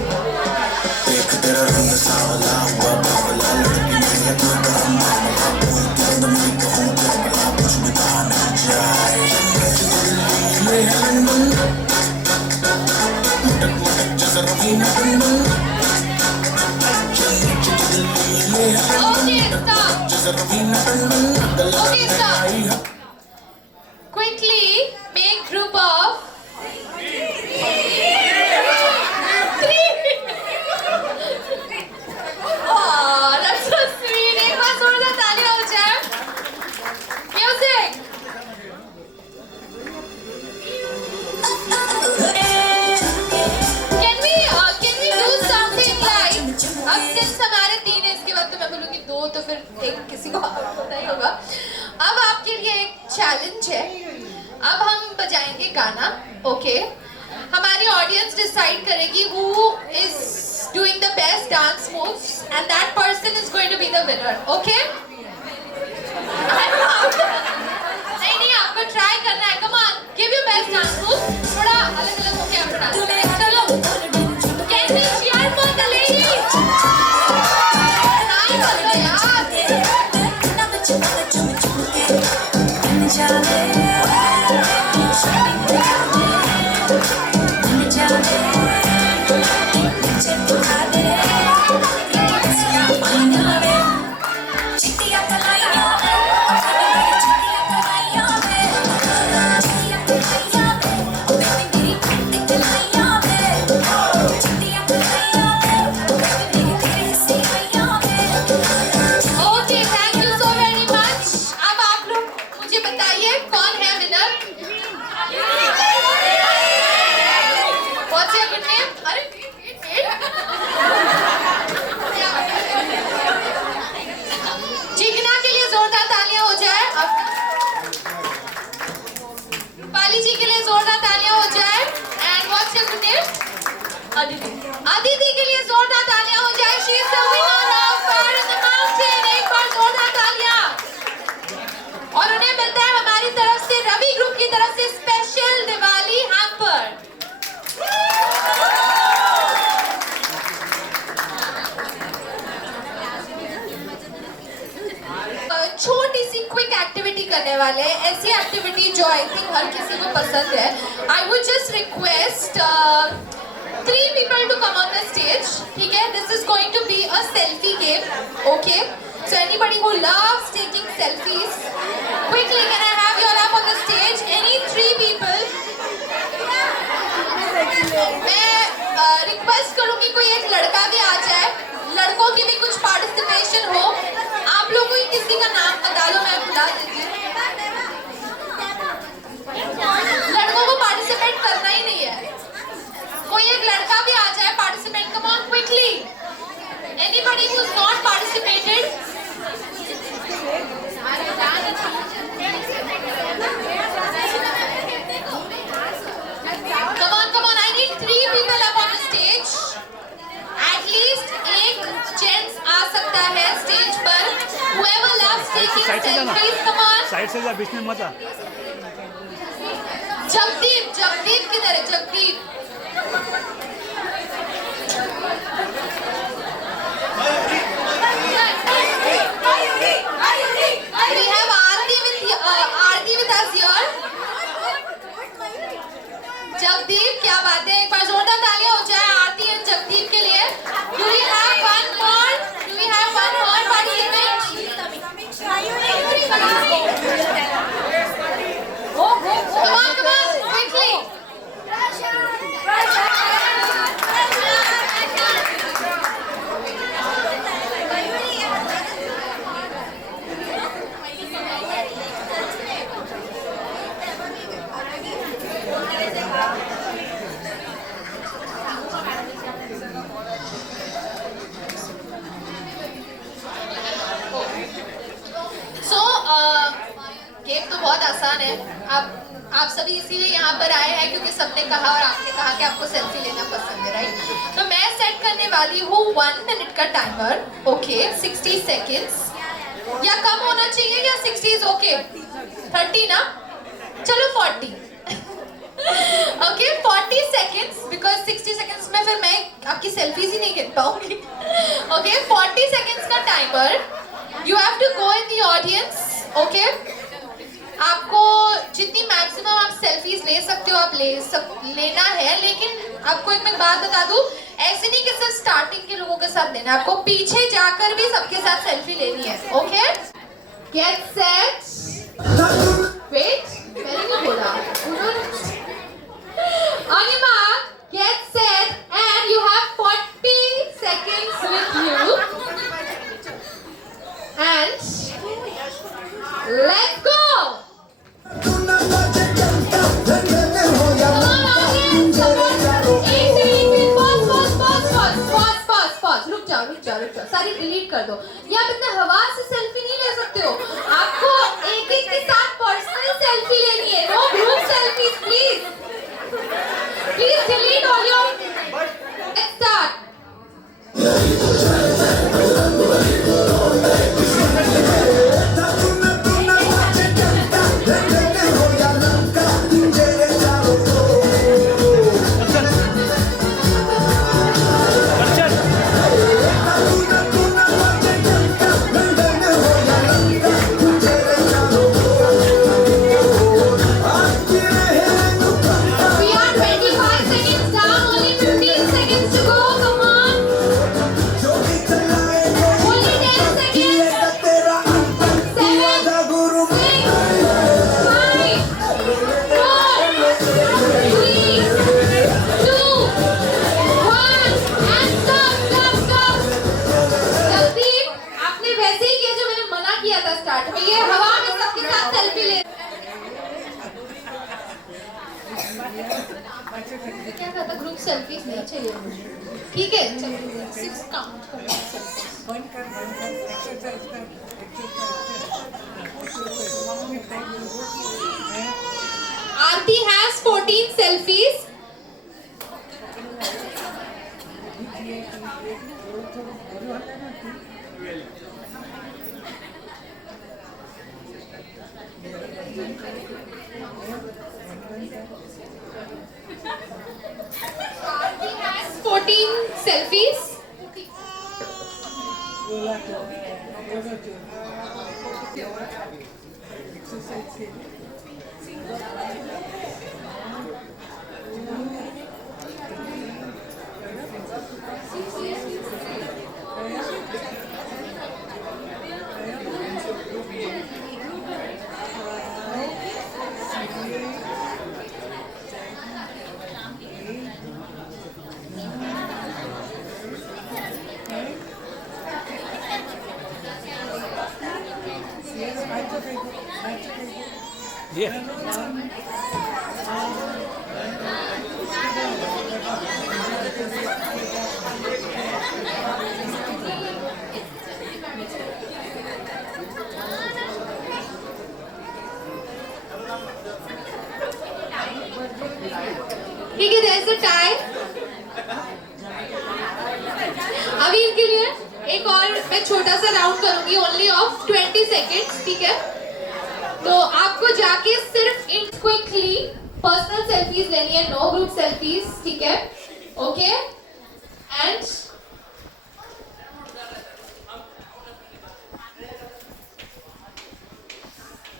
देख तेरा रंग सावला हुआ बावला लड़की नहीं है कोई बड़ा मामला बोलती हूँ मैं कहूँ क्या भला कुछ भी कहा नहीं जाए ये है लंदन मटक मटक जैसा रवीना टंडन Okay, stop. जैसा Raveena Tandon Okay, stop. Quickly make group of 3. Oh, that's so sweet. एक बार जोरदार तालियां हो जाए. Music. Can we do something like अब since हमारे 3 है इसके बाद तो मैं बोलूँगी 2 तो फिर एक किसी को पता ही होगा अब आपके लिए एक चैलेंज है अब हम बजाएंगे गाना ओके हमारी ऑडियंस डिसाइड करेगी who is doing the best dance moves and that person is going to be the winner okay नहीं आपको ट्राई करना है come on give your best dance moves थोड़ा अलग अलग होके आप डांस करें चलो can we cheer for the ladies try कर लो यार Okay, thank you so very much. अब आप लोग मुझे बताइए कौन है winner? What's your good name? अरे जीतना के लिए जोरदार तालियां हो जाए अब रूपाली जी के लिए जोरदार तालियां हो जाए and what's your good name? Aditi Aditi के लिए जोरदार तालियां हो जाए she is the winner of Fire in the Mountain एक बार जोरदार तालियां और उन्हें मिलता है की एक्टिविटी जो आई थिंक हर किसी को पसंद है. I would just request 3 people to come on the stage. ठीक है? This is going to be a selfie game. Okay? So anybody who loves taking selfies, quickly can I have you all up on the stage? Any 3 people? मैं request करूंगी कोई एक लड़का भी आ जाए, लड़कों की भी कुछ पार्टिसिपेशन हो. आप लोगों को किसी का नाम बता दो, मैं बुला देती हूँ. लड़कों को पार्टिसिपेट करना ही नहीं है. कोई एक लड़का भी आ जाए participate. Come on quickly. Anybody who's not participated? Come on. I need 3 people up on the stage. At least एक gents आ सकता है stage पर. Whoever loves taking selfies, come on. Side से जा, बीच में मत आ. जगदीप किधर है? Jagdeep. We have Aarti with us here. Jagdeep, क्या बात है, एक बार जोरदार तालियां हो जाए आरती और जगदीप के लिए. Do we have one more participant? Come on, quickly. Game तो बहुत आसान है. आप सभी इसीलिए यहाँ पर आए हैं क्योंकि सबने कहा और आपने कहा कि आपको सेल्फी लेना पसंद है, राइट? तो मैं सेट करने वाली हूँ 1 मिनट का टाइमर. ओके, 60 सेकेंड्स या कम होना चाहिए या 60 इज ओके? 30 ना, चलो 40. ओके, 40 सेकेंड्स, बिकॉज 60 सेकेंड्स में फिर मैं आपकी सेल्फीज ही नहीं गिन पाऊंगी. ओके, 40 सेकेंड्स का timer. You have to go in the audience. Okay, आपको जितनी मैक्सिमम आप सेल्फीज ले सकते हो आप लेना है. लेकिन आपको एक मैं बात बता दूं, ऐसे नहीं कि सिर्फ स्टार्टिंग के लोगों के साथ लेना, आपको पीछे जाकर भी सबके साथ सेल्फी लेनी है. ओके, गेट सेट, वेट, मैंने नहीं बोला. On your mark, get set, and you have 40 seconds with you. And let's go. Come on, audience, support. एक pause. रुक जाओ. सारी डिलीट कर दो. ये आप इतना हवा से सेल्फी नहीं ले सकते हो. आपको एक के साथ पर्सनल सेल्फी लेनी है. No group selfies, please. Please delete all your. Let's start. क्या कहता ग्रुप सेल्फीज नहीं चाहिए मुझे. ठीक है, चलो 6 काउंट करो. Aarti has 14 selfies. Aarti has 14 selfies. ठीक है, there's a tie. अभी इनके लिए एक और मैं छोटा सा राउंड करूंगी, ओनली ऑफ 20 सेकेंड्स, ठीक है? तो आपको जाके सिर्फ इन क्विकली पर्सनल सेल्फीज लेनी है, नो ग्रुप सेल्फीज, ठीक है? Okay? And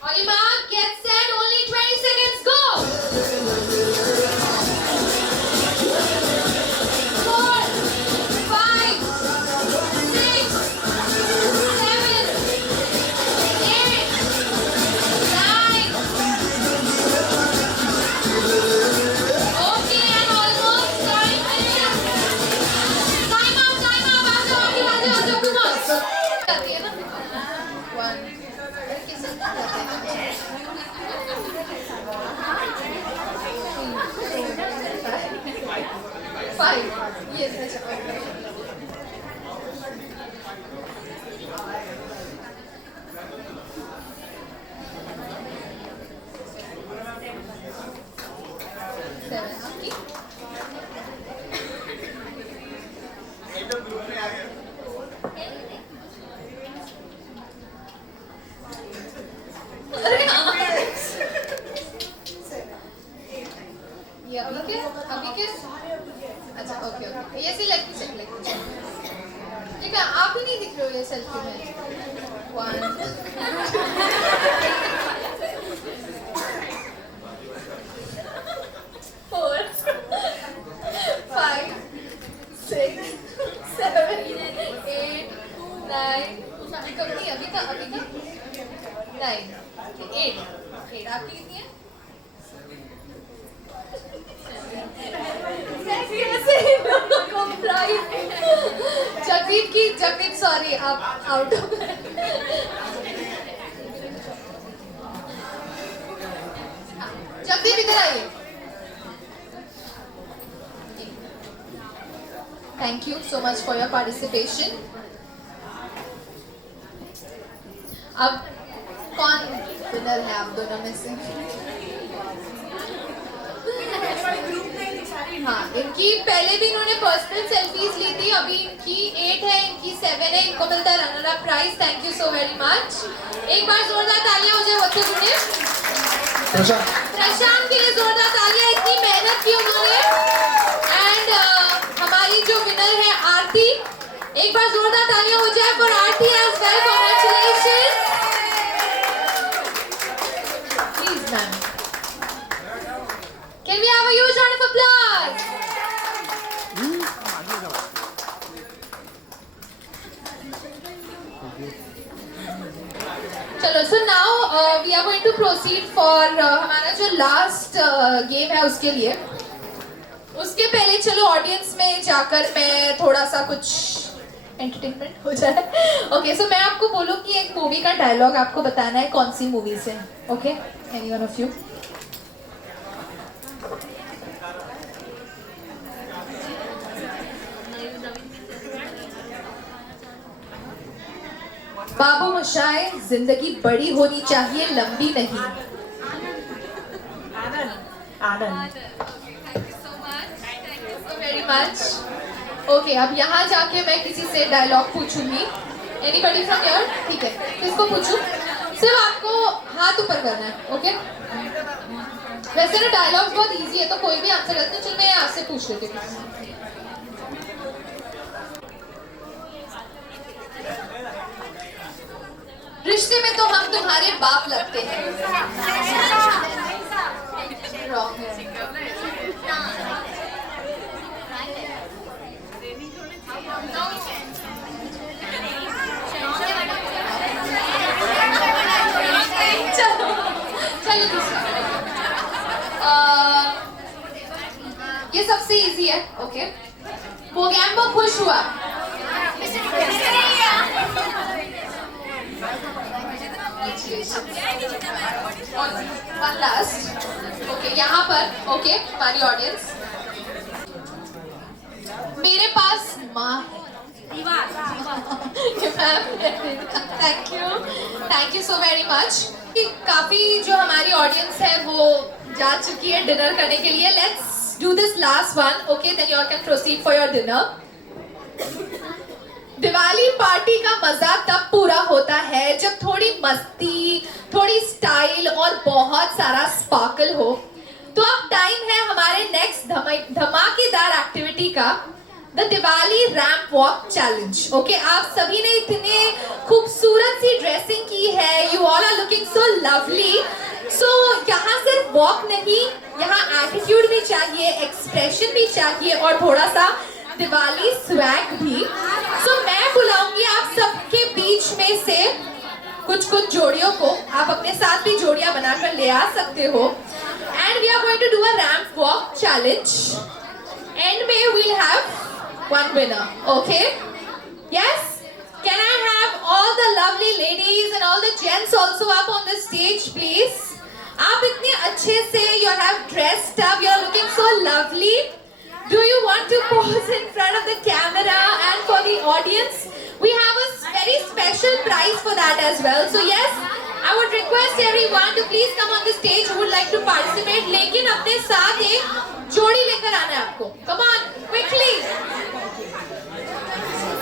on your mark, get set, only 20 seconds, go! 4, 5, 6, 7, 8, 9. Okay, and almost time is. Time up, आ जाओ, come on. जाती है ना? 1. Five. Yes, अभी के अच्छा ओके ओके ये लेट मी चेक ठीक है आप ही नहीं दिख रहे हो ये सेल्फी में 1 4 5 6 7 8 9 कभी अभी का अभी की 9 8 आपकी कितनी है जगदीप सॉरी आप आउट हो गए जगदीप इधर आइए thank you so much for your participation अब कौन विनर है आप दोनों में से हाँ इनकी पहले भी इन्होंने पर्सनल सेल्फीज ली थी अभी इनकी 8 है इनकी 7 है इनको मिलता है runner up prize thank you so very much एक बार जोरदार तालियां हो जाए बच्चों के लिए प्रशांत के लिए जोरदार तालियां इतनी मेहनत की उन्होंने एंड हमारी जो विनर है आरती एक बार जोरदार तालियां हो जाए for Aarti as well congratulation please ma'am Can we have a huge round of applause? चलो so now we are going to proceed for हमारा जो लास्ट गेम है उसके लिए उसके पहले चलो ऑडियंस में जाकर मैं थोड़ा सा कुछ एंटरटेनमेंट हो जाए ओके सो मैं आपको बोलूँ कि एक मूवी का डायलॉग आपको बताना है कौन सी मूवी से okay any one of you बाबू मोशाय जिंदगी बड़ी होनी चाहिए लंबी नहीं आनंद वेरी मच ओके अब यहाँ जाके मैं किसी से डायलॉग पूछूंगी एनीबॉडी फ्रॉम योर ठीक है किसको पूछूं सिर्फ आपको हाथ ऊपर करना है ओके वैसे ना डायलॉग बहुत इजी है तो कोई भी आंसर करते चल मैं आपसे पूछ लेती हूँ रिश्ते में तो हम तुम्हारे बाप लगते हैं Wrong है। चलो दूसरा ये सबसे इजी है ओके वो गैम्बो खुश हुआ वन लास्ट. ओके, यहाँ पर. ओके, हमारी ऑडियंस. मेरे पास माँ है. Thank you so very much. काफी जो हमारी ऑडियंस है वो जा चुकी है डिनर करने के लिए. Let's do this last one. Okay, then you can proceed for your dinner. Diwali party का मजा तब पूरा होता है जब थोड़ी मस्ती, थोड़ी स्टाइल और बहुत सारा स्पार्कल हो. तो अब टाइम है हमारे नेक्स्ट धमाकेदार एक्टिविटी का, the Diwali ramp walk challenge. Okay, आप सभी ने इतने खूबसूरत सी ड्रेसिंग की है. You all are looking so lovely. So यहाँ सिर्फ वॉक नहीं, यहाँ एटीट्यूड भी चाहिए, एक्सप्रेशन भी चाहिए और थोड़ा सा दिवाली स्वैग भी. सो मैं बुलाऊंगी आप सबके बीच में से कुछ जोड़ियों को. आप अपने साथ भी जोड़ियां बनाकर ले आ सकते हो. And we are going to do a ramp walk challenge. End में we'll have one winner. Okay, yes, can I have all the lovely ladies and all the gents also up on the stage please? आप इतने अच्छे से you have dressed up, you are looking so lovely. Do you want to pose in front of the camera and for the audience? We have a very special prize for that as well. So yes, I would request everyone to please come on the stage who would like to participate. लेकिन अपने साथ एक जोड़ी लेकर आना है आपको. Come on, quickly.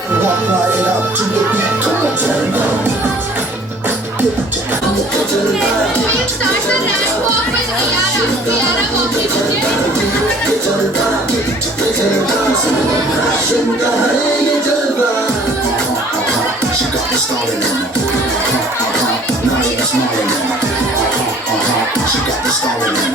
Walk right up to the beat, come on, turn up. We'll start the rap walk with Kiara. Kiara, walk it with She got the star in her. Now she's smiling in her. She got the star in her.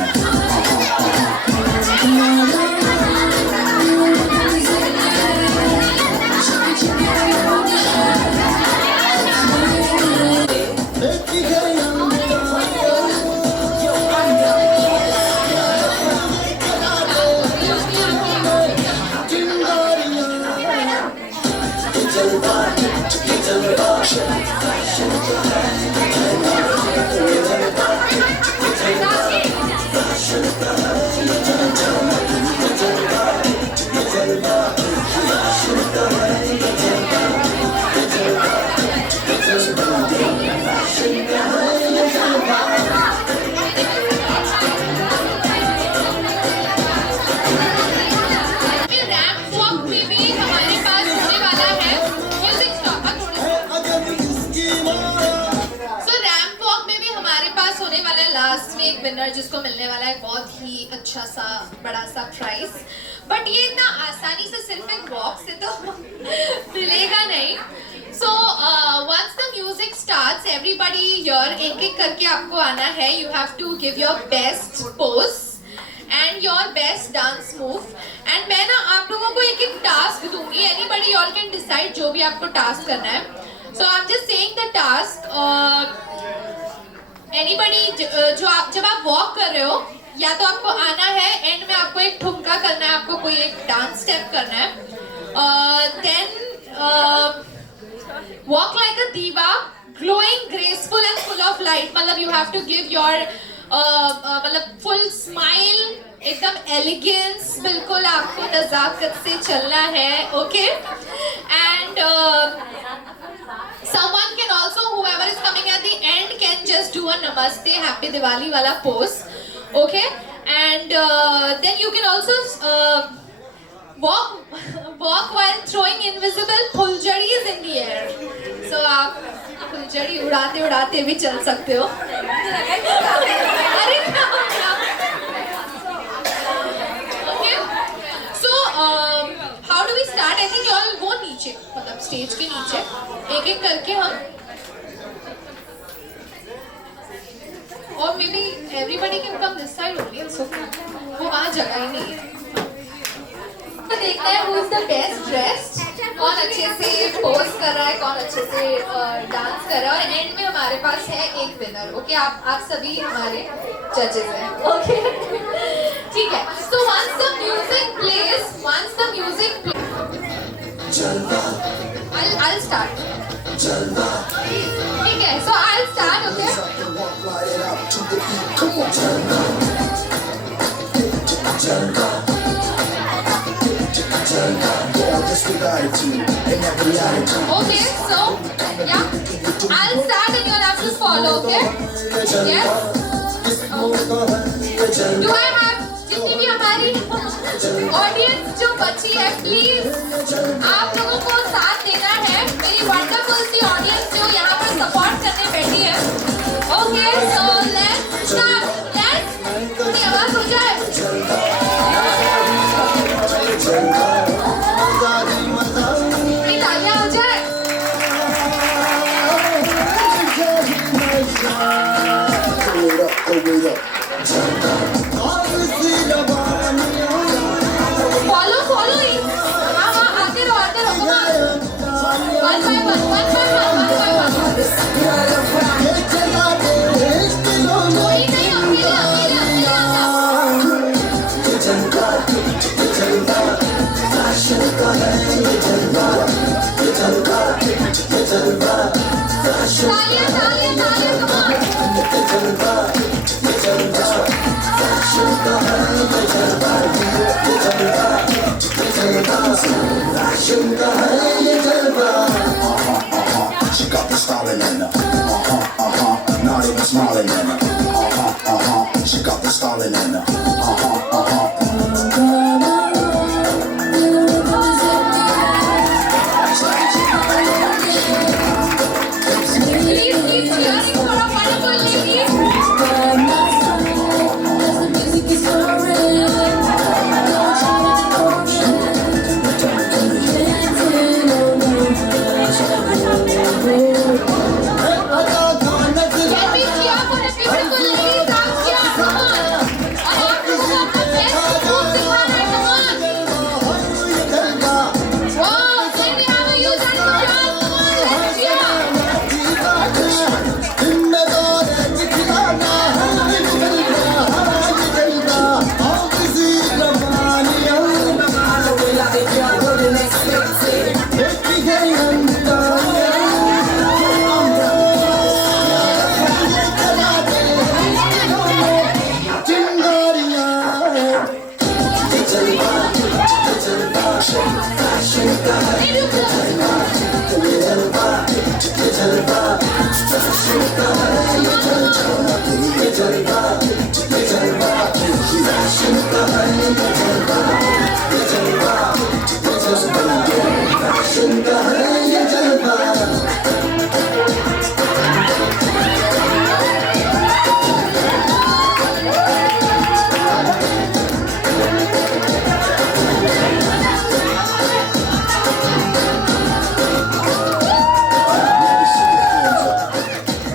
Winner जिसको मिलने वाला है बहुत ही अच्छा सा बड़ा सा prize. But ये इतना आसानी से सिर्फ एक वॉक से तो मिलेगा नहीं. So once the music starts everybody here एक एक करके आपको आना है. You have to give your best pose and your best dance move. And मैं ना आप लोगों को एक एक टास्क दूंगी. एनीबॉडी ऑल कैन डिसाइड जो भी आपको टास्क करना है. So I am just saying the task. Anybody जब आप वॉक कर रहे हो या तो आपको आना है, एंड में आपको एक ठुमका करना है, आपको कोई एक डांस स्टेप करना है. Then walk like a diva, glowing, graceful and full of light. मतलब you have to give your मतलब फुल स्माइल, एकदम एलिगेंस, बिल्कुल आपको नजाकत से चलना है. Okay, and someone can also, whoever is coming at the end can just do a namaste happy Diwali wala pose. Okay, and then you can also walk while throwing invisible fuljaris in the air. So आप फुलझड़ी उड़ाते उड़ाते भी चल सकते हो. अरे okay, so how do we start? I think you all go नीचे, मतलब स्टेज के नीचे एक एक करके हम, और maybe everybody can come this side only. So वो वहाँ जगह ही नहीं है. तो देखते हैं who is the best dressed, कौन अच्छे से पोज कर रहा है, कौन अच्छे से डांस कर रहा है. और एंड में हमारे पास है एक विनर. ओके, आप सभी हमारे जजेस हैं. ओके, ठीक है. So once the music plays, I'll start. ठीक है, so I'll start. Okay. Okay, so yeah, I'll start and you'll have to follow. Okay? Yes. Do I have जितनी भी हमारी ऑडियंस जो बची है, प्लीज आप लोगों को साथ देना है. मेरी वंडरफुल सी ऑडियंस जो यहाँ पर सपोर्ट करने बैठी है. Okay, so let's start. Let's थोड़ी आवाज हो जाए. थोड़ी तालियां हो जाए. Follow, following. हाँ हाँ, आते रहो, come on. One by one. कोई नहीं, अकेले तालियां, come on. She got the styling in her. Not even smiling in her. She got the styling in her. Please keep cheering for our wonderful ladies. Can we cheer for the beautiful ladies out here? Come on. और आप लोगों को अपना best perform दिखाना है. Come on. Wow, can we have a huge hand for them? Come on, let's cheer.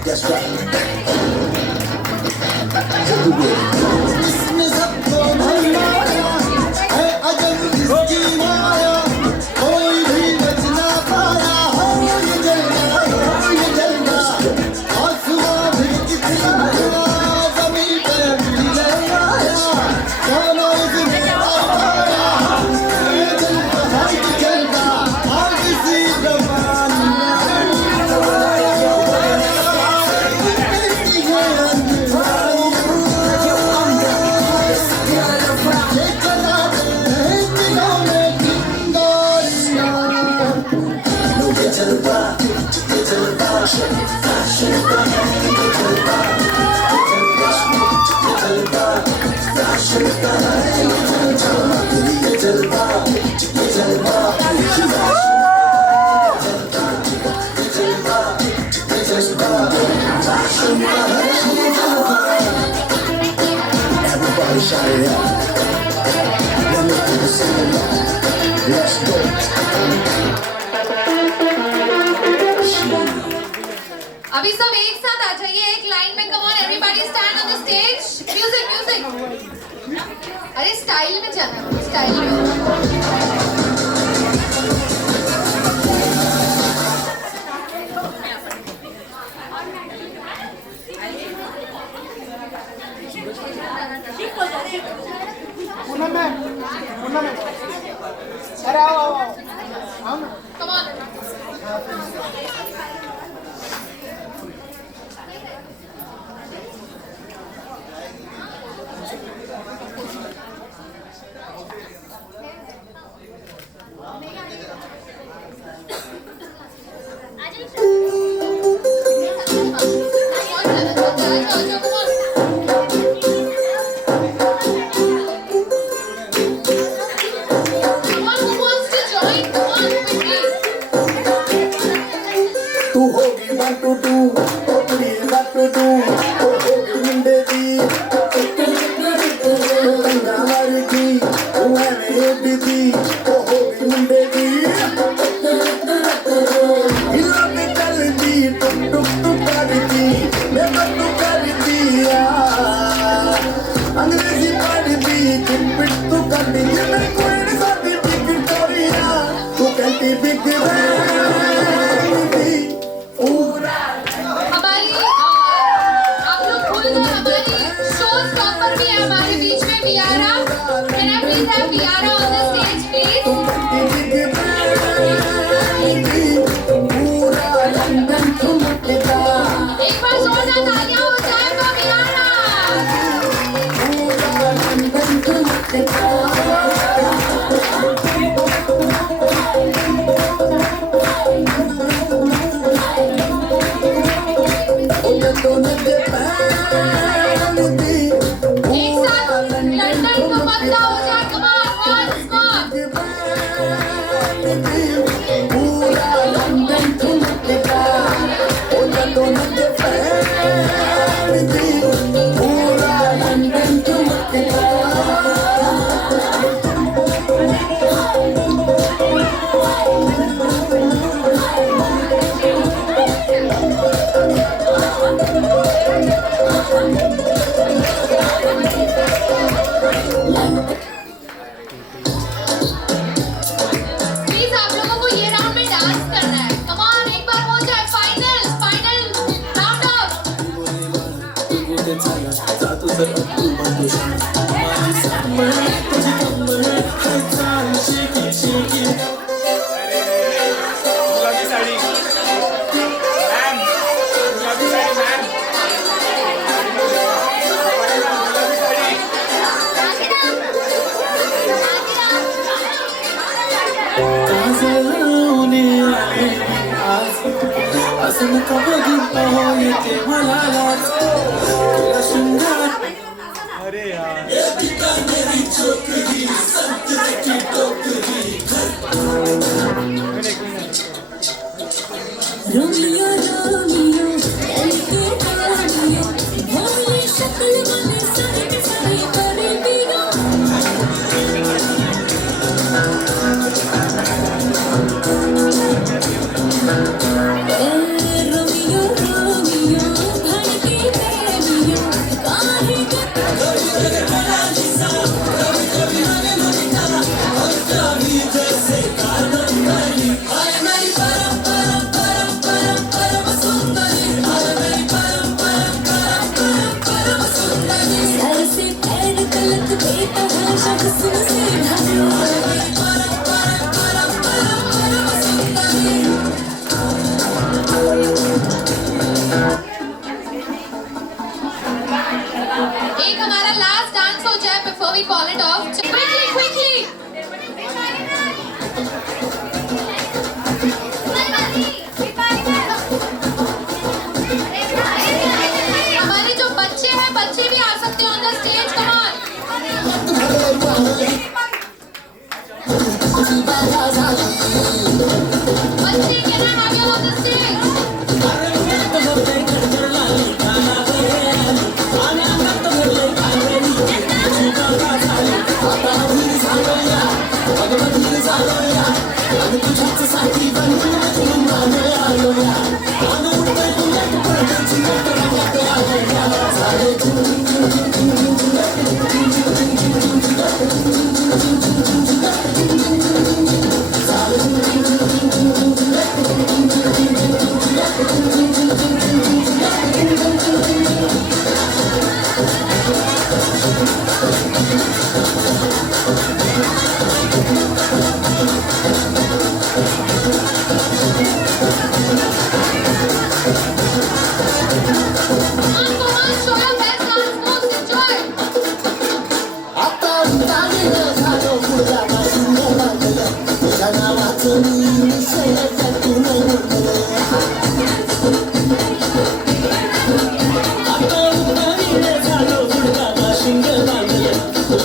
That's right. Everybody shout it out. Let me do the sing along. Let's go. अभी सब एक साथ आ जाइए एक line में. Come on everybody stand on the stage. Music music. अरे style में जाना, स्टाइल में. Come on. तू होगी 1 to 2 ओ प्लीज what to do ओ होगी मुंडे दी कंगार की तू है मेरी दी ओ होगी मुंडे दी हिला के चल दी टुक टुक टुक कर दी मैं तू कर दिया अंग्रेजी पढ़ दी चिपट तू कर दी ये मैं कोई साथी विक्टोरिया तू कहती बिग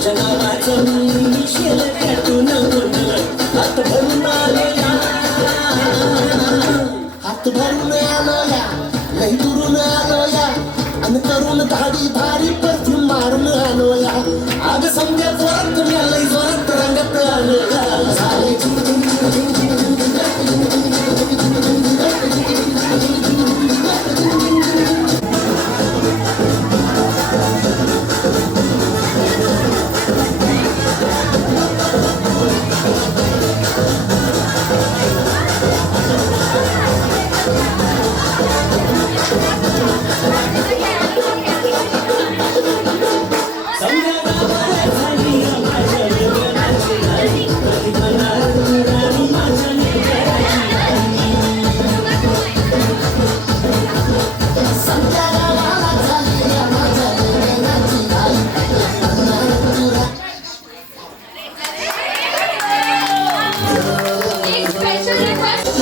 माझ्या नावाचं मी शेल कॅटून हात भरून आलो या, हात भरून आलो या, लई दुरून आलो या, आणि करून धाडी भारी परफ्यूम मारून आलो या. आग समजा जोरात मी लई जोरात रंगात आलो या. झाली झिंग झिंग झिंग झिंग झिंग झिंग एक special request.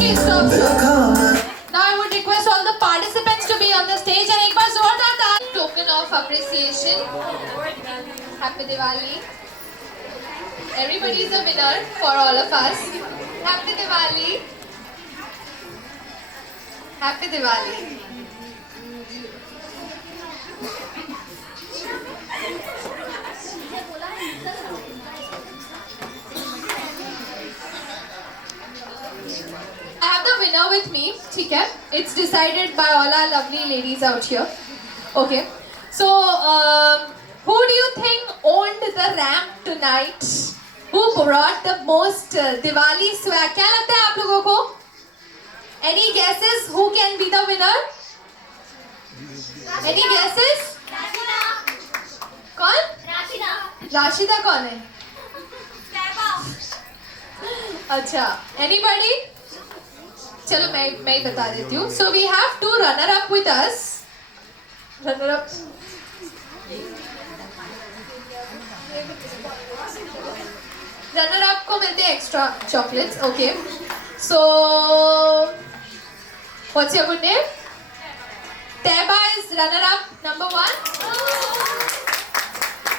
Okay, stop. Now I would request all the participants to be on the stage and एक बार जोरदार ताली. Token of appreciation. Happy Diwali. Everybody is a winner for all of us. Happy Diwali. Happy Diwali. I have the winner with me, ठीक है? It's decided by all our lovely ladies out here. Okay. So, who do you think owned the ramp tonight? Who brought the most Diwali swag? क्या लगता है आप लोगों को? Any guesses? Who can be the winner? Any guesses? कौन? राशिदा कौन है? अच्छा. Anybody? चलो मैं ही बता देती हूँ. So we have two runner-up with us. Runner-up. Runner-up को मिलते हैं extra chocolates. Okay. So what's your good name? Teba is runner-up number 1.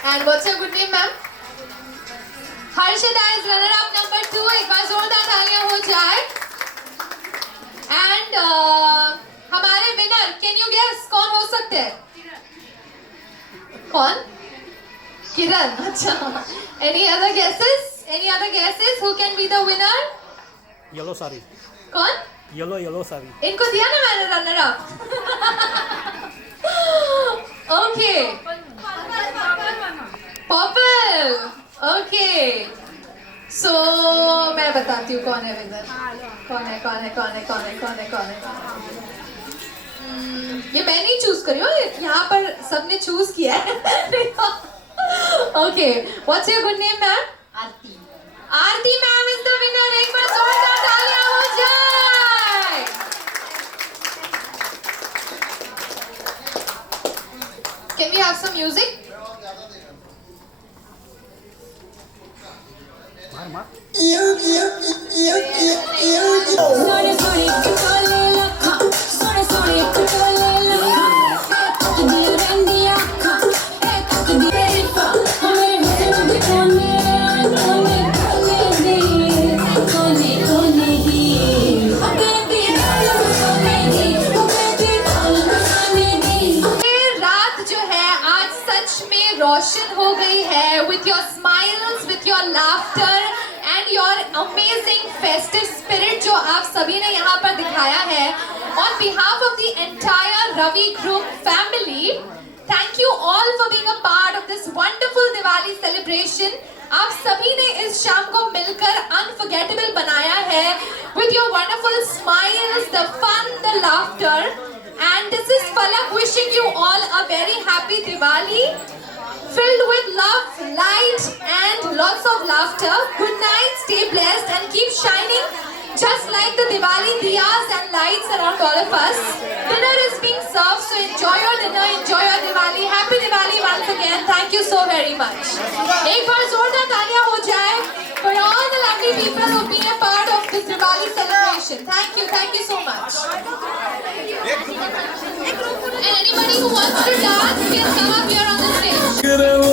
And what's your good name, ma'am? Harshada is runner-up number 2. एक बार जोरदार तालियां हो जाए. And हमारे winner, can you guess कौन हो सकते हैं? कौन? किरण. अच्छा. Any other guesses? Any other guesses? Who can be the winner? Yellow sari. कौन? येलो साड़ी. इनको दिया ना मैंने runner-up. Okay. Purple. Okay. So मैं बताती हूँ कौन है विनर. कौन है. ये मैं नहीं चूज करी हूँ. यहाँ पर सबने चूज किया है. Okay, what's your good name, ma'am? Aarti Aarti ma'am is the winner. एक बार जोरदार तालियां हो जाए. Can we have some music? सोने सोने कटोले लखा सोने सोने कटोले लखा एक दी रंगी आँखा एक दी तेरीफा हमें हुस्न भी कोने कोने कोने दी कोने कोने दी हमें दी दाल सोने दी हमें दी दाल सोने दी ये रात जो है आज सच में रोशन हो गई है with your smiles, with your laughter and your amazing festive spirit जो आप सभी ने यहाँ पर दिखाया है. On behalf of the entire Ravi Group family, thank you all for being a part of this wonderful Diwali celebration. आप सभी ने इस शाम को मिलकर unforgettable बनाया है with your wonderful smiles, the fun, the laughter. And this is Palak wishing you all a very happy Diwali filled with love, light and lots of laughter. Good night, stay blessed and keep shining just like the Diwali diyas and lights around all of us. Dinner is being served, so enjoy your dinner, enjoy your Diwali. Happy Diwali once again. Thank you so very much. एक बार जोरदार तालियां हो जाए for all the lovely people who have been a part of this Diwali celebration. Thank you so much. And anybody who wants to dance can come up here on the stage.